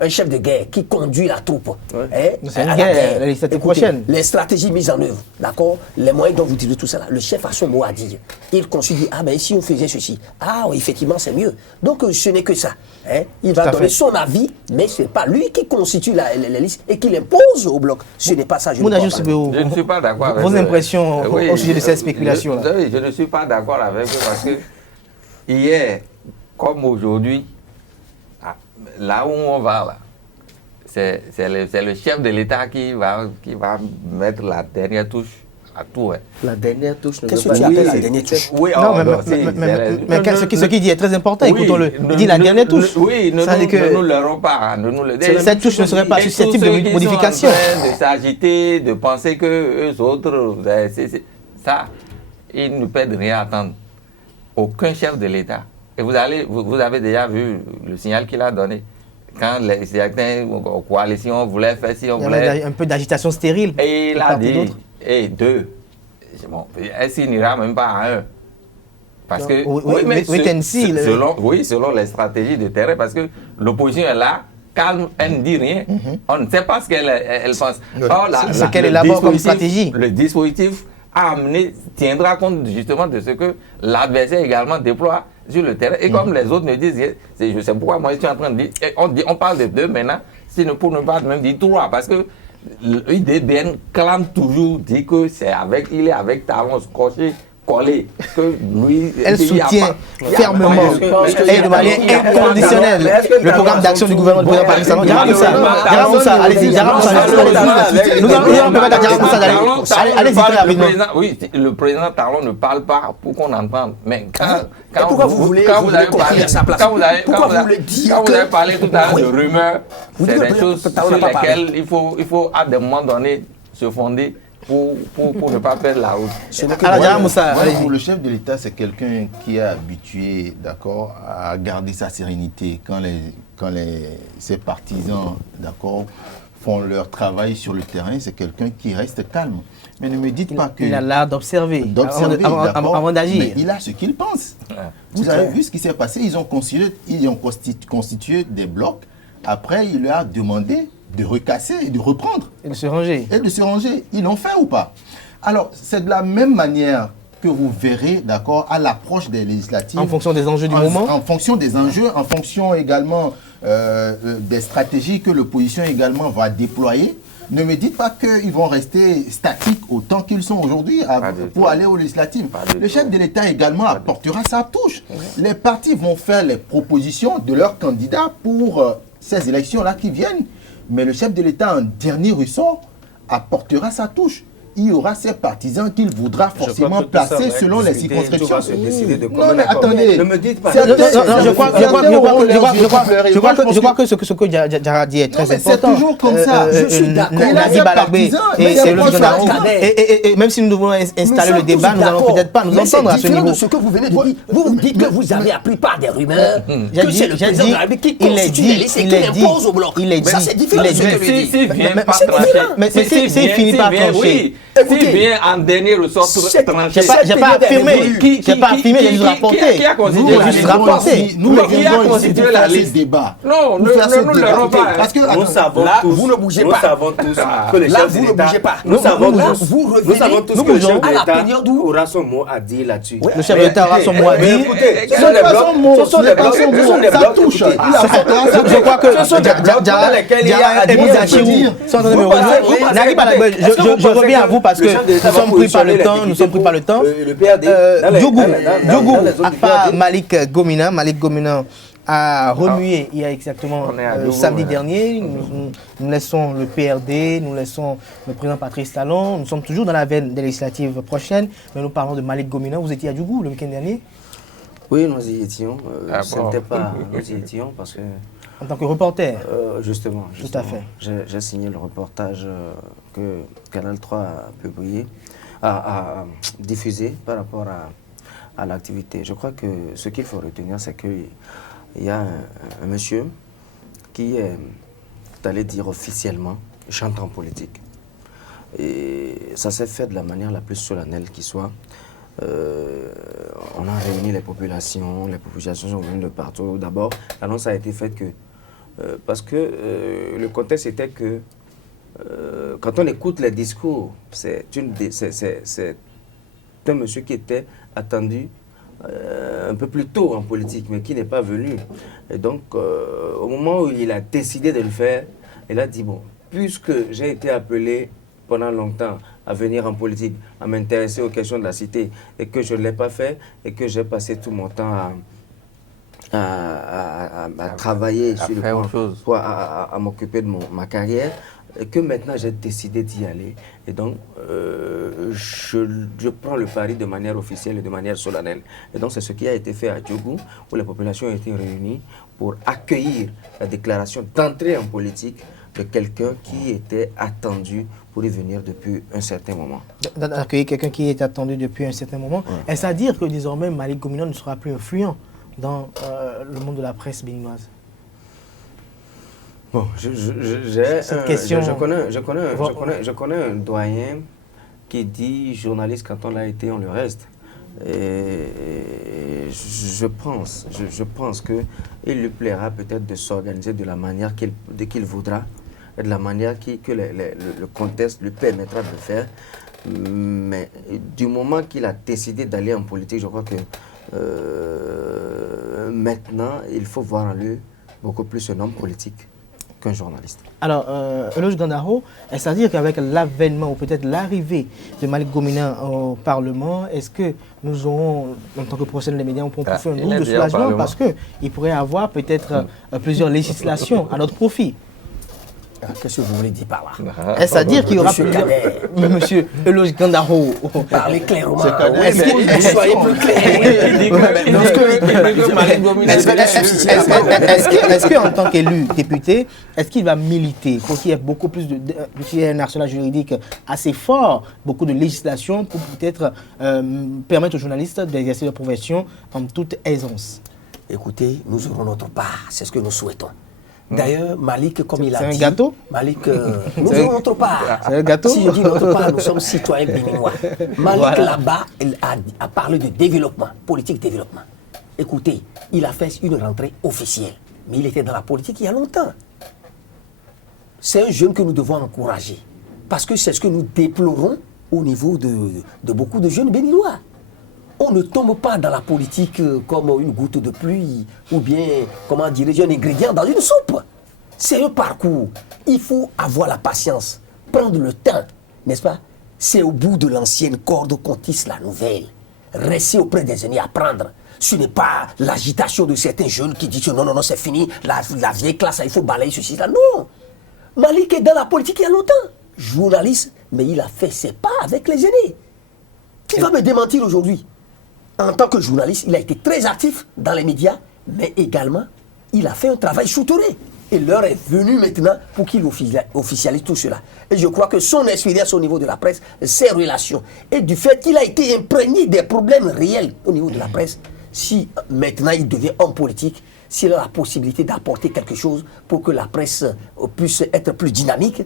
chef de guerre qui conduit la troupe. C'est une guerre, la législative prochaine. Les stratégies mises en œuvre, d'accord, les moyens dont vous dites tout ça, là, le chef a son mot à dire. Il considère, ah ben si on faisait ceci, ah effectivement c'est mieux. Donc ce n'est que ça. Il va donner son avis, mais ce n'est pas lui qui constitue les listes et qui l'impose au bloc. Ce n'est pas ça. Je ne suis pas d'accord avec vos impressions au sujet de cette spéculation. Je ne suis pas d'accord avec eux parce que hier, comme aujourd'hui, là où on va là, c'est le chef de l'État qui va mettre la dernière touche à tout. La dernière touche, qu'est-ce que tu appelles la dernière touche? Oui, mais ce qu'il dit est très important. Écoutons-le. Il dit la dernière touche. Oui, ne nous l'aurons pas. Cette touche ne serait pas susceptible de modification. De s'agiter, de penser que eux autres, ça, ils ne perdent rien à attendre. Aucun chef de l'État. Et vous avez déjà vu le signal qu'il a donné. Quand certains coalitions voulaient faire si on voulait... Il y a un peu d'agitation stérile. Et il a dit, et 2. Bon, est-ce qu'il n'ira même pas à 1? Parce que... selon les stratégies de terrain, parce que l'opposition est là, calme, elle ne dit rien. On ne sait pas ce qu'elle pense. Ce qu'elle élabore comme stratégie. Le dispositif tiendra compte justement de ce que l'adversaire également déploie sur le terrain. Et comme les autres me disent, je sais pourquoi moi je suis en train de dire, on parle de 2 maintenant, pour ne pas même dire 3, parce que l'UDBN clame toujours, dit que il est avec Talon scotché, collé, que lui... Elle soutient fermement et de manière inconditionnelle le programme d'action du gouvernement du président Patrice Talon. Diarra Moussa, allez-y, Diarra Moussa, nous allons permettre à Diarra Moussa d'aller. Allez-y très rapidement. Oui, le président Talon ne parle pas pour qu'on entende, mais quand vous avez parlé tout à l'heure de rumeurs, c'est des choses sur lesquelles il faut à des moments donnés se fonder pour ne pas perdre la route. Le chef de l'État, c'est quelqu'un qui est habitué, d'accord, à garder sa sérénité quand quand ces partisans, d'accord, font leur travail sur le terrain, c'est quelqu'un qui reste calme. Mais ne me dites pas que... Il a l'art d'observer avant d'agir. Mais il a ce qu'il pense. Ouais. Vous avez vu ce qui s'est passé, ils ont constitué des blocs. Après, il leur a demandé de recasser et de reprendre. Et de se ranger. Ils l'ont fait ou pas? Alors, c'est de la même manière que vous verrez, d'accord, à l'approche des législatives. En fonction des enjeux du moment. En fonction des enjeux, en fonction également des stratégies que l'opposition également va déployer. Ne me dites pas qu'ils vont rester statiques autant qu'ils sont aujourd'hui pour aller aux législatives. Le chef de l'État également apportera sa touche. Les partis vont faire les propositions de leurs candidats pour ces élections-là qui viennent. Mais le chef de l'État, en dernier ressort, apportera sa touche. Il y aura ces partisans qu'il voudra forcément placer selon les circonscriptions. Non, mais attendez. Ne me dites pas. Je crois que ce que Diarra dit est très important. C'est toujours comme ça. Je suis d'accord. Naguib Balagbe et Logique Gondaro. Et même si nous devons installer le débat, nous n'allons peut-être pas nous entendre à ce niveau. De ce que vous venez de dire, vous dites que vous avez appris par des rumeurs que c'est le président de la République qui constitue les listes et qui impose au bloc. Ça, c'est différent de ce que vous dites. Mais c'est fini par trancher. S'il vient en dernier ressort tranché. J'ai pas affirmé. J'ai pas affirmé, j'ai juste rapporté. Qui a constitué Nous qui a constitué la liste? Débat. Non, nous ne l'aurons pas. Parce que nous savons tous, vous ne bougez pas. Nous savons tous que le chef de l'État, nous savons tous que le chef de l'État aura son mot à dire là-dessus. Le chef de l'État aura son mot à dire. Écoutez, ce sont des blocs, ça touche. Je crois que Diarra et Moussachirou sont en train de me rejoindre. Naguib Balagbe, je reviens à vous parce que nous sommes pris par le temps. Le PRD, Djougou, à part Malik Gomina a remué il y a exactement samedi dernier. Nous laissons le PRD, nous laissons le président Patrice Talon. Nous sommes toujours dans la veine des législatives prochaines, mais nous parlons de Malik Gomina. Vous étiez à Djougou le week-end dernier? Oui, nous y étions. Nous y étions parce que... En tant que reporter? Justement. Tout à fait. J'ai signé le reportage que Canal 3 a publié, a diffusé par rapport à l'activité. Je crois que ce qu'il faut retenir, c'est qu'il y a un monsieur qui est allé dire officiellement chantant politique. Et ça s'est fait de la manière la plus solennelle qui soit. On a réuni les populations sont venues de partout. D'abord, l'annonce a été faite que, parce que le contexte était que quand on écoute les discours, c'est un monsieur qui était attendu un peu plus tôt en politique, mais qui n'est pas venu. Et donc, au moment où il a décidé de le faire, il a dit, bon, puisque j'ai été appelé pendant longtemps à venir en politique, à m'intéresser aux questions de la cité, et que je ne l'ai pas fait, et que j'ai passé tout mon temps à travailler sur le point, à m'occuper de ma carrière, et que maintenant j'ai décidé d'y aller. Et donc, je prends le pari de manière officielle et de manière solennelle. Et donc, c'est ce qui a été fait à Djougou, où les populations ont été réunies pour accueillir la déclaration d'entrée en politique de quelqu'un qui était attendu pour y venir depuis un certain moment. D'accueillir quelqu'un qui est attendu depuis un certain moment. Ouais. Est-ce à dire que désormais Malik Gomina ne sera plus influent dans le monde de la presse béninoise? Bon, je connais un doyen qui dit journaliste quand on l'a été, on le reste. Et je pense qu'il lui plaira peut-être de s'organiser de la manière qu'il voudra, et de la manière que le contexte lui permettra de le faire. Mais du moment qu'il a décidé d'aller en politique, je crois que maintenant, il faut voir en lui beaucoup plus un homme politique qu'un journaliste. Alors, Logique Gondaro, est-ce à dire qu'avec l'avènement ou peut-être l'arrivée de Malik Gomina au Parlement, est-ce que nous aurons, en tant que professionnels des médias, on peut faire un groupe de soulagement parce qu'il pourrait y avoir peut-être plusieurs législations à notre profit? Qu'est-ce que vous voulez dire par là? Est-ce à dire qu'il y aura plusieurs... Monsieur Logique Gondaro... Parlez clairement. Soyez plus clair. Est-ce qu'en tant qu'élu député, est-ce qu'il va militer pour qu'il y ait beaucoup plus un arsenal juridique assez fort, beaucoup de législation pour peut-être permettre aux journalistes d'exercer leur profession en toute aisance? écoutez, nous aurons notre part. C'est ce que nous souhaitons. D'ailleurs, Malik, comme il a dit... C'est un gâteau? Malik, nous aurons notre part. C'est un gâteau? Si je dis notre part, nous sommes citoyens béninois. Malik, Voilà. là-bas, il a parlé de développement, politique développement. Écoutez, il a fait une rentrée officielle. Mais il était dans la politique il y a longtemps. C'est un jeune que nous devons encourager. Parce que c'est ce que nous déplorons au niveau de beaucoup de jeunes béninois. On ne tombe pas dans la politique comme une goutte de pluie ou bien, comment dirais-je, un ingrédient dans une soupe. C'est un parcours. Il faut avoir la patience, prendre le temps, n'est-ce pas? C'est au bout de l'ancienne corde qu'on tisse la nouvelle. Rester auprès des aînés, apprendre. Ce n'est pas l'agitation de certains jeunes qui disent non, c'est fini, la vieille classe, il faut balayer ceci, là. Non. Malik est dans la politique il y a longtemps. Journaliste, mais il a fait ses pas avec les aînés. Qui va me démentir aujourd'hui? En tant que journaliste, il a été très actif dans les médias, mais également, il a fait un travail souterrain. Et l'heure est venue maintenant pour qu'il officialise tout cela. Et je crois que son expérience au niveau de la presse, ses relations, et du fait qu'il a été imprégné des problèmes réels au niveau de la presse, si maintenant il devient homme politique, s'il a la possibilité d'apporter quelque chose pour que la presse puisse être plus dynamique,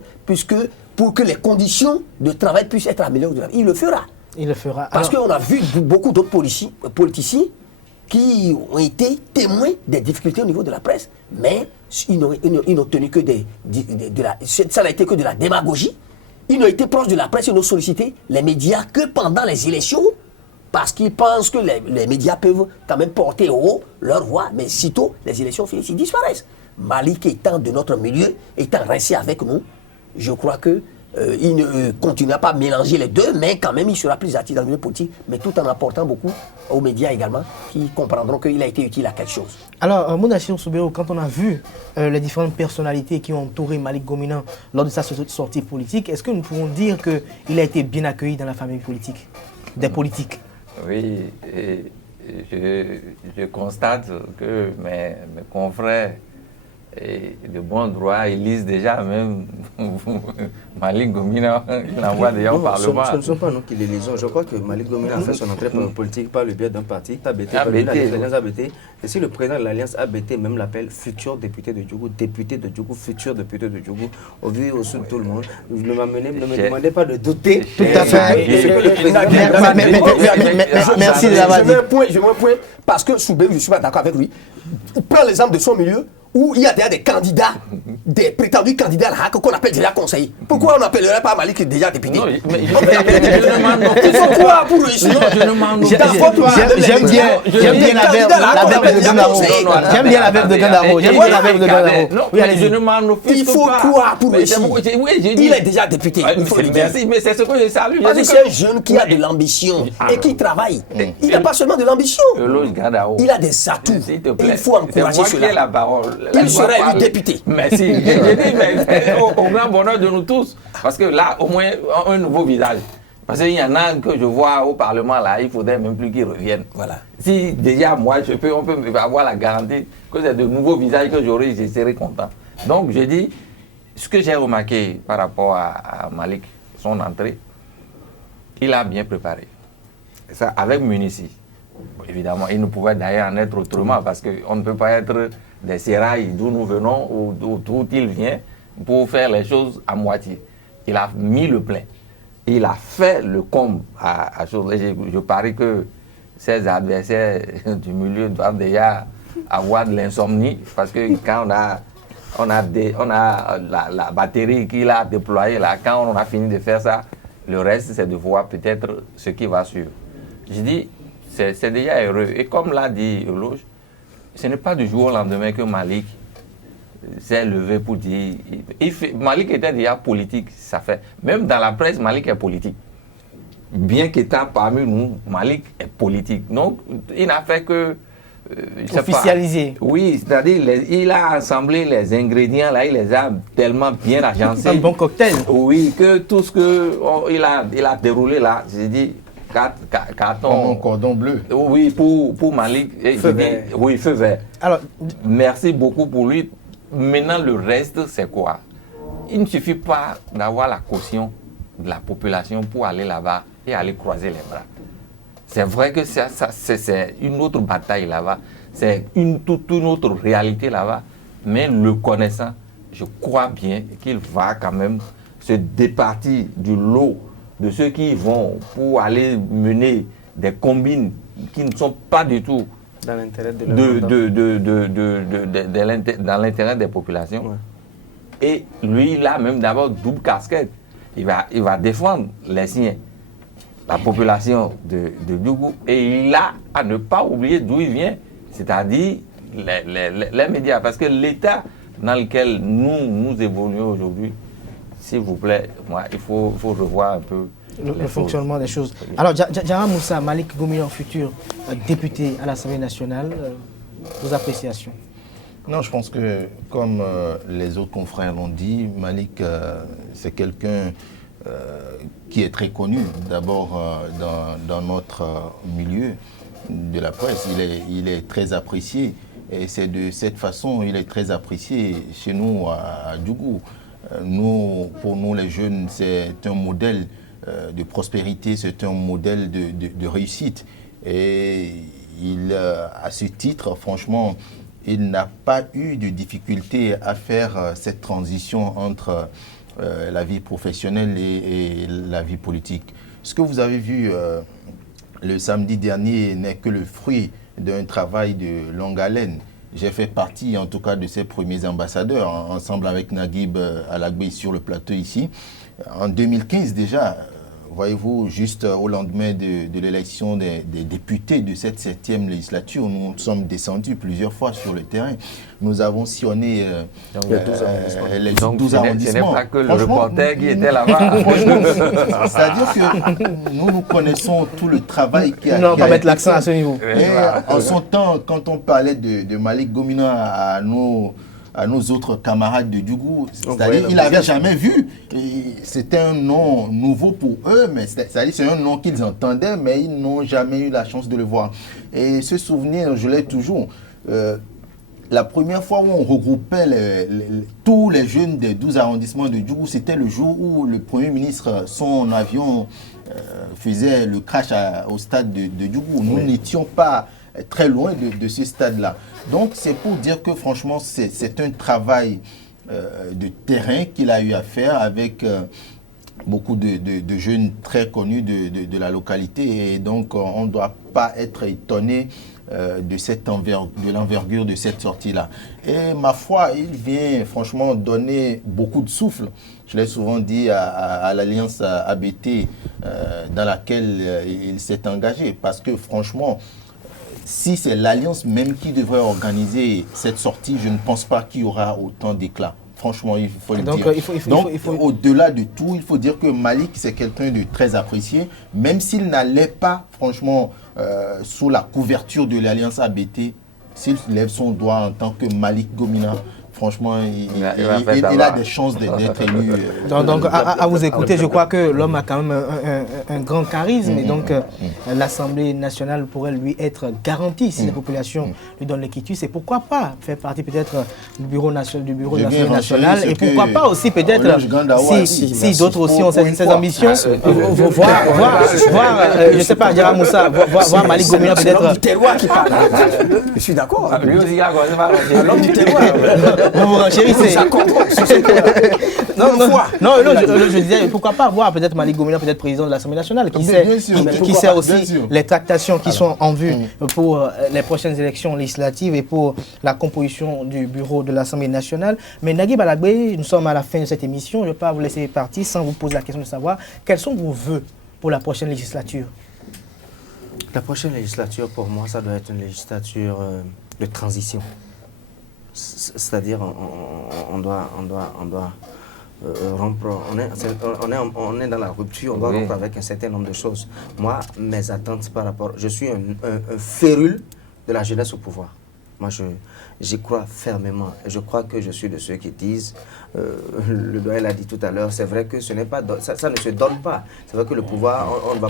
pour que les conditions de travail puissent être améliorées, il le fera. Il le fera. Parce qu'on a vu beaucoup d'autres politiciens qui ont été témoins des difficultés au niveau de la presse, mais ils n'ont tenu que ça n'a été que de la démagogie. Ils n'ont été proches de la presse, ils n'ont sollicité les médias que pendant les élections, parce qu'ils pensent que les médias peuvent quand même porter haut leur voix, mais sitôt les élections finissent, ils disparaissent. Malik étant de notre milieu, étant resté avec nous, je crois que il ne continuera pas à mélanger les deux, mais quand même il sera plus actif dans le milieu politique, mais tout en apportant beaucoup aux médias également, qui comprendront qu'il a été utile à quelque chose. Alors, Mounachir Soubero, quand on a vu les différentes personnalités qui ont entouré Malik Gomina lors de sa sortie politique, est-ce que nous pouvons dire qu'il a été bien accueilli dans la famille politique, des politiques? Oui, et je constate que mes confrères de bon droit, ils lisent déjà même Malik Gomina, il l'envoie déjà au Parlement. Ce ne sont pas nous qui les lisons. Je crois que Malik Gomina a fait son entrée politique par le biais d'un parti, l'Alliance ABT. Et si le président de l'Alliance ABT même l'appelle futur député de Djougou, futur député de Djougou, au vu et au sud de tout le monde, ne me demandez pas de douter. Tout à fait. Merci de l'avoir dit. Je mets un point, parce que Soubérou, je ne suis pas d'accord avec lui. Prends l'exemple de son milieu, où il y a déjà des candidats, des prétendus candidats à qu'on appelle déjà conseillers. Pourquoi on n'appellerait pas Malik déjà député? Il faut quoi pour réussir? J'aime bien la verve de Gandaro. J'aime bien la verve de Gandaro. Je ne m'en offusque pas. Il faut quoi pour réussir? Il est déjà député. Merci, mais c'est ce que je salue. Parce que c'est un jeune qui a de l'ambition et qui travaille. Il n'a pas seulement de l'ambition. Il a des atouts. Il faut encourager cela. La parole. Il serait élu député. Merci. J'ai dit, mais au grand bonheur de nous tous. Parce que là, au moins, un nouveau visage. Parce qu'il y en a que je vois au Parlement, là, il ne faudrait même plus qu'ils reviennent. Voilà. Si déjà, moi, on peut avoir la garantie que c'est de nouveaux visages que j'aurai, je serai content. Donc, je dis, ce que j'ai remarqué par rapport à Malik, son entrée, il a bien préparé. Ça, avec Munici. Évidemment, il ne pouvait d'ailleurs en être autrement parce qu'on ne peut pas être des sérails d'où nous venons ou d'où il vient pour faire les choses à moitié. Il a mis le plein. Il a fait le comble à choses. Et je parie que ses adversaires du milieu doivent déjà avoir de l'insomnie parce que quand on a la batterie qu'il a déployée là, quand on a fini de faire ça, le reste c'est de voir peut-être ce qui va suivre. Je dis, c'est déjà heureux. Et comme l'a dit Eloge, ce n'est pas du jour au lendemain que Malik s'est levé pour dire... Malik était déjà politique, ça fait. Même dans la presse, Malik est politique. Bien qu'étant parmi nous, Malik est politique. Donc, il n'a fait que... officialiser. Oui, c'est-à-dire, il a assemblé les ingrédients, là, il les a tellement bien agencés. Un bon cocktail. Oui, que tout ce qu'il a déroulé là, j'ai dit... Comme un cordon bleu. Oui, pour Malik. Feu vert. Oui, feu vert. Alors, merci beaucoup pour lui. Maintenant, le reste, c'est quoi? Il ne suffit pas d'avoir la caution de la population pour aller là-bas et aller croiser les bras. C'est vrai que c'est une autre bataille là-bas. c'est toute une autre réalité là-bas. Mais le connaissant, je crois bien qu'il va quand même se départir du lot de ceux qui vont pour aller mener des combines qui ne sont pas du tout Dans l'intérêt dans l'intérêt des populations. Ouais. Et lui, il a même d'abord double casquette. Il va défendre les siens, la population de Djougou. Et il a à ne pas oublier d'où il vient, c'est-à-dire les médias. Parce que l'État dans lequel nous évoluons aujourd'hui, s'il vous plaît, il faut revoir un peu le fonctionnement des choses. Alors, Diarra Moussa, Malick Gomina, futur député à l'Assemblée nationale, vos appréciations? Non, je pense que, comme les autres confrères l'ont dit, Malick, c'est quelqu'un qui est très connu, d'abord dans notre milieu de la presse. Il est très apprécié, et c'est de cette façon il est très apprécié chez nous à Djougou. Pour nous les jeunes, c'est un modèle de prospérité, c'est un modèle de réussite. Et à ce titre, franchement, il n'a pas eu de difficulté à faire cette transition entre la vie professionnelle et la vie politique. Ce que vous avez vu le samedi dernier n'est que le fruit d'un travail de longue haleine. J'ai fait partie, en tout cas, de ces premiers ambassadeurs, ensemble avec Naguib Alagbé sur le plateau ici. En 2015 déjà, voyez-vous, juste au lendemain de l'élection des députés de cette 7e législature, nous sommes descendus plusieurs fois sur le terrain. Nous avons sillonné les 12 arrondissements. Ce n'est pas que le reporter qui était là-bas. C'est-à-dire que nous connaissons tout le travail qui a... Non, on va mettre l'accent à ce niveau. Et en son temps, quand on parlait de Malick Gomina à nos autres camarades de Djougou, c'est-à-dire qu'ils n'avaient jamais vu. C'était un nom nouveau pour eux, mais c'est-à-dire c'est un nom qu'ils entendaient, mais ils n'ont jamais eu la chance de le voir. Et ce souvenir, je l'ai toujours. La première fois où on regroupait tous les jeunes des 12 arrondissements de Djougou, c'était le jour où le Premier ministre, son avion faisait le crash au stade de Djougou. Nous n'étions pas très loin de ce stade-là. Donc c'est pour dire que franchement c'est un travail de terrain qu'il a eu à faire avec beaucoup de jeunes très connus de la localité, et donc on ne doit pas être étonné de l'envergure de cette sortie-là. Et ma foi, il vient franchement donner beaucoup de souffle. Je l'ai souvent dit à l'Alliance ABT dans laquelle il s'est engagé, parce que franchement, si c'est l'Alliance même qui devrait organiser cette sortie, je ne pense pas qu'il y aura autant d'éclat. Franchement, il faut le dire. Donc, au-delà de tout, il faut dire que Malick, c'est quelqu'un de très apprécié, même s'il n'allait pas, franchement, sous la couverture de l'Alliance ABT, s'il lève son doigt en tant que Malick Gomina, franchement, il a des chances d'être élu. Donc à vous écouter, je crois que l'homme a quand même un grand charisme, et donc l'Assemblée nationale pourrait lui être garantie si la population lui donne le quitus. Et pourquoi pas faire partie peut-être du bureau de l'Assemblée nationale, et pourquoi pas aussi peut-être, si d'autres aussi ont ces ambitions, voir je ne sais pas, Diarra Moussa, voir Malick Gomina peut-être... L'homme du terroir qui parle. Je suis d'accord. Lui aussi, il a commencé par l'homme du terroir. Vous vous renchérissez. Non, je disais, pourquoi pas voir peut-être Malick Gomina, peut-être président de l'Assemblée nationale, qui sait aussi les tractations qui sont en vue pour les prochaines élections législatives et pour la composition du bureau de l'Assemblée nationale. Mais Naguib Alagbé, nous sommes à la fin de cette émission. Je ne vais pas vous laisser partir sans vous poser la question de savoir quels sont vos vœux pour la prochaine législature. La prochaine législature, pour moi, ça doit être une législature de transition. C'est-à-dire, on doit rompre, on est dans la rupture, on doit rompre avec un certain nombre de choses. Moi, mes attentes par rapport, je suis un férule de la jeunesse au pouvoir. Moi, j'y crois fermement. Et je crois que je suis de ceux qui disent, le doyen l'a dit tout à l'heure, c'est vrai que ce n'est pas, ça ne se donne pas. C'est vrai que le pouvoir, on ne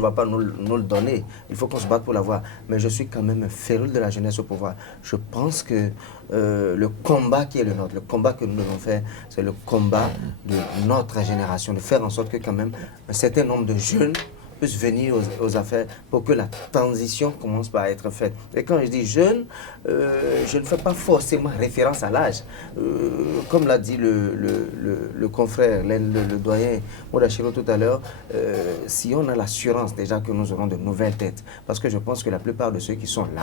va pas nous le donner. Il faut qu'on se batte pour l'avoir. Mais je suis quand même un férule de la jeunesse au pouvoir. Je pense que le combat qui est le nôtre, le combat que nous devons faire, c'est le combat de notre génération, de faire en sorte que quand même un certain nombre de jeunes puissent venir aux affaires pour que la transition commence par être faite. Et quand je dis jeune, je ne fais pas forcément référence à l'âge. Comme l'a dit le confrère, le doyen Moudachiro tout à l'heure, si on a l'assurance déjà que nous aurons de nouvelles têtes, parce que je pense que la plupart de ceux qui sont là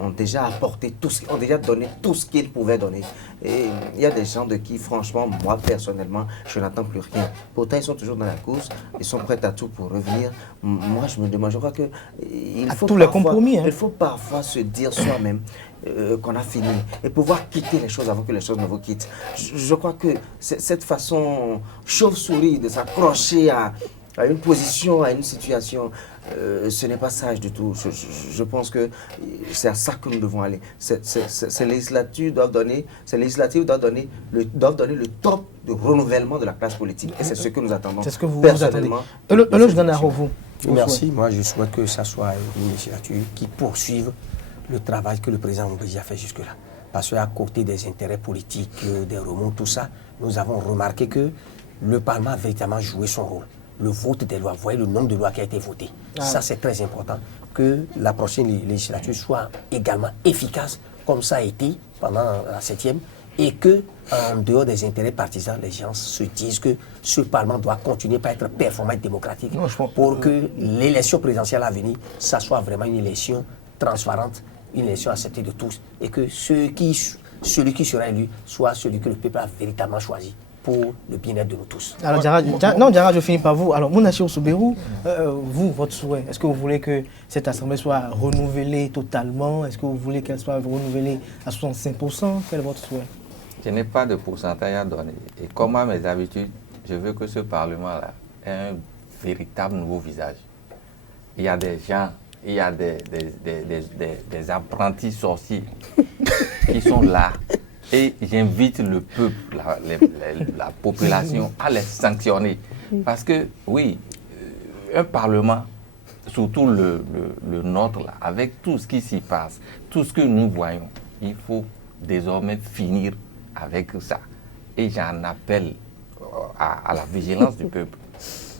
ont déjà apporté ont déjà donné tout ce qu'ils pouvaient donner. Et il y a des gens de qui, franchement, moi personnellement, je n'attends plus rien. Pourtant, ils sont toujours dans la course, ils sont prêts à tout pour revenir. Moi, je me demande, je crois que il faut parfois se dire soi-même qu'on a fini et pouvoir quitter les choses avant que les choses ne vous quittent. Je crois que cette façon chauve-souris de s'accrocher à une position, à une situation, ce n'est pas sage du tout. Je pense que c'est à ça que nous devons aller. Ces législatives doivent donner le top de renouvellement de la classe politique. Et c'est ce que nous attendons. C'est ce que vous attendez. Merci. Moi, je souhaite que ça soit une législature qui poursuive le travail que le président Mbéji a fait jusque-là. Parce qu'à côté des intérêts politiques, des remous, tout ça, nous avons remarqué que le Parlement a véritablement joué son rôle. Le vote des lois, vous voyez le nombre de lois qui a été voté. Ça, c'est très important. Que la prochaine législature soit également efficace, comme ça a été pendant la 7e, et que, en dehors des intérêts partisans, les gens se disent que ce Parlement doit continuer à être performant et démocratique pour que l'élection présidentielle à venir, ça soit vraiment une élection transparente, une élection acceptée de tous, et que celui qui sera élu soit celui que le peuple a véritablement choisi pour le bien-être de nous tous. Alors, Diarra, je finis par vous. Alors, Moudachiro Soubeyrou, vous, votre souhait, est-ce que vous voulez que cette assemblée soit renouvelée totalement? Est-ce que vous voulez qu'elle soit renouvelée à 65%? Quel est votre souhait? Je n'ai pas de pourcentage à donner. Et comme à mes habitudes, je veux que ce Parlement-là ait un véritable nouveau visage. Il y a des gens, il y a des apprentis sorciers qui sont là. Et j'invite le peuple, la population à les sanctionner. Parce que, oui, un Parlement, surtout le nôtre, là, avec tout ce qui s'y passe, tout ce que nous voyons, il faut désormais finir avec ça. Et j'en appelle à la vigilance du peuple.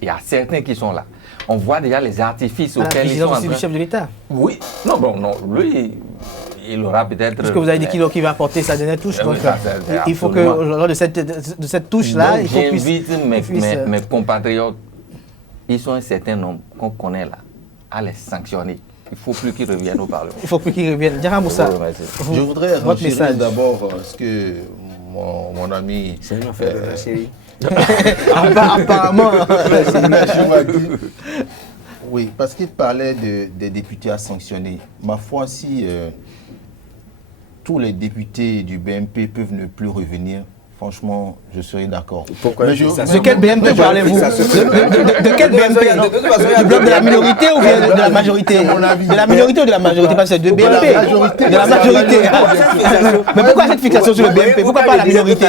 Il y a certains qui sont là. On voit déjà les artifices auxquels ils sont en train... aussi du chef de l'État. Oui. Non, lui... Il aura peut-être... Parce que vous avez dit qu'il va apporter sa dernière touche. Donc, il faut que, lors de cette touche-là, il faut j'invite mes compatriotes, ils sont un certain nombre qu'on connaît là, à les sanctionner. Il ne faut plus qu'ils reviennent au Parlement. Il ne faut plus qu'ils reviennent. Diarra Moussa, je voudrais renchérir d'abord ce que mon ami... C'est une affaire de chérie. Apparemment. Oui, parce qu'il parlait des députés à sanctionner. Ma foi, si tous les députés du BMP peuvent ne plus revenir, franchement, je serais d'accord. De quel BMP parlez-vous? De quel BMP? Du bloc de la minorité ou bien de la majorité? De la minorité ou de la majorité? Parce que c'est deux BMP. De la majorité. Mais pourquoi cette fixation sur le BMP? Pourquoi pas la minorité?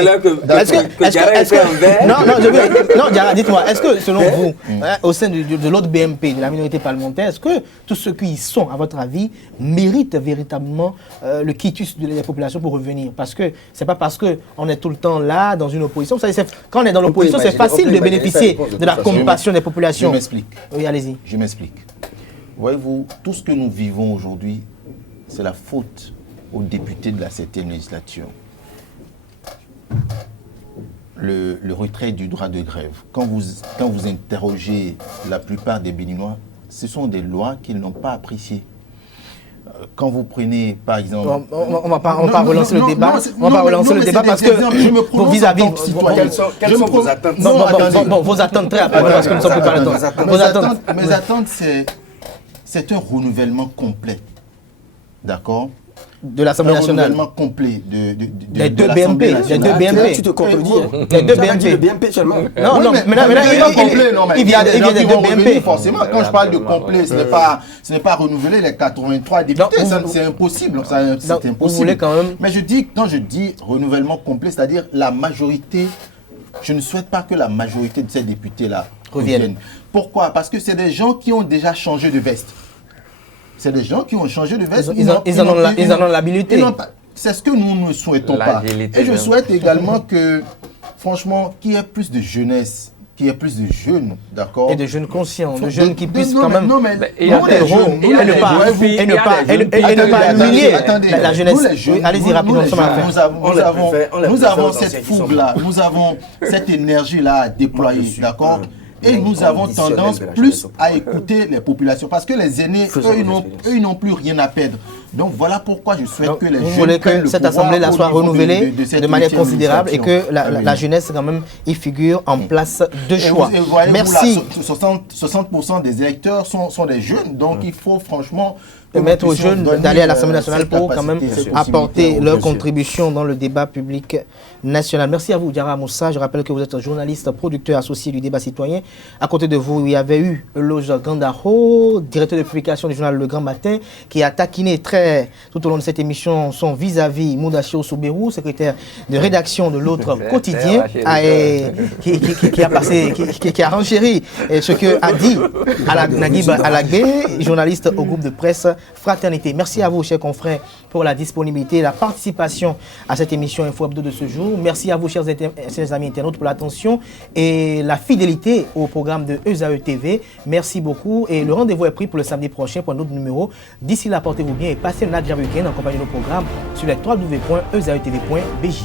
Non, Diarra, dites-moi, est-ce que selon vous, au sein de l'autre BMP, de la minorité parlementaire, est-ce que tous ceux qui y sont, à votre avis, méritent véritablement le quitus de la population pour revenir? Parce que c'est pas parce qu'on est tout le temps là, dans une opposition. Vous savez, quand on est dans l'opposition, c'est facile de bénéficier de la compassion des populations. Je m'explique. Oui, allez-y. Je m'explique. Voyez-vous, tout ce que nous vivons aujourd'hui, c'est la faute aux députés de la 7e législature. Le retrait du droit de grève. Quand vous interrogez la plupart des Béninois, ce sont des lois qu'ils n'ont pas appréciées. Quand vous prenez, par exemple... On va pas relancer le débat. On va pas relancer le débat parce que vos vis-à-vis... Quelles sont vos attentes? Vos attentes très rapidement parce que nous sommes préparés à temps. Mes attentes, c'est un renouvellement complet. D'accord? De l'Assemblée nationale. Un renouvellement complet des deux BMP. Des deux BMP. Tu te contredis. Des deux BMP. Le BMP seulement. Non, maintenant, il vient des deux BMP. Forcément, quand je parle de complet, ce n'est pas renouveler les 83 députés. C'est impossible. C'est impossible. Vous voulez quand même... Mais quand je dis renouvellement complet, c'est-à-dire la majorité, je ne souhaite pas que la majorité de ces députés-là reviennent. Pourquoi? Parce que c'est des gens qui ont déjà changé de veste. C'est des gens qui ont changé de veste. Ils en ont l'habilité. C'est ce que nous ne souhaitons pas. Et je souhaite également que, franchement, qu'il y ait plus de jeunesse qu'il y ait plus de jeunes, d'accord? Et de jeunes conscients, de jeunes qui puissent quand même... Non, mais et ne pas humilier la jeunesse. Allez-y rapidement, nous avons cette fougue-là, nous avons cette énergie-là à déployer, d'accord? Et nous avons tendance plus à écouter les populations parce que les aînés, eux, ils n'ont plus rien à perdre. Donc voilà pourquoi je souhaite que les jeunes... Vous voulez que cette assemblée-là soit renouvelée de manière considérable et que la jeunesse, quand même, y figure en place de choix. Merci. 60% des électeurs sont des jeunes, donc il faut franchement... permettre aux jeunes d'aller à l'Assemblée nationale pour quand même apporter leur contribution dans le débat public national. Merci à vous, Diarra Moussa. Je rappelle que vous êtes journaliste, producteur associé du débat citoyen. À côté de vous, il y avait eu Loge Gandaro, directeur de publication du journal Le Grand Matin, qui a taquiné tout au long de cette émission son vis-à-vis Moudachio Souberou, secrétaire de rédaction de l'autre quotidien, qui a renchéri ce que a dit Naguib Alagbé, journaliste au groupe de presse Fraternité. Merci à vous, chers confrères, pour la disponibilité et la participation à cette émission Info Hebdo de ce jour. Merci à vous, chers amis internautes, pour l'attention et la fidélité au programme de ESAE TV. Merci beaucoup et le rendez-vous est pris pour le samedi prochain pour un autre numéro. D'ici là, portez-vous bien et passez un agréable week-end en compagnie de nos programmes sur les www.esaetv.bj.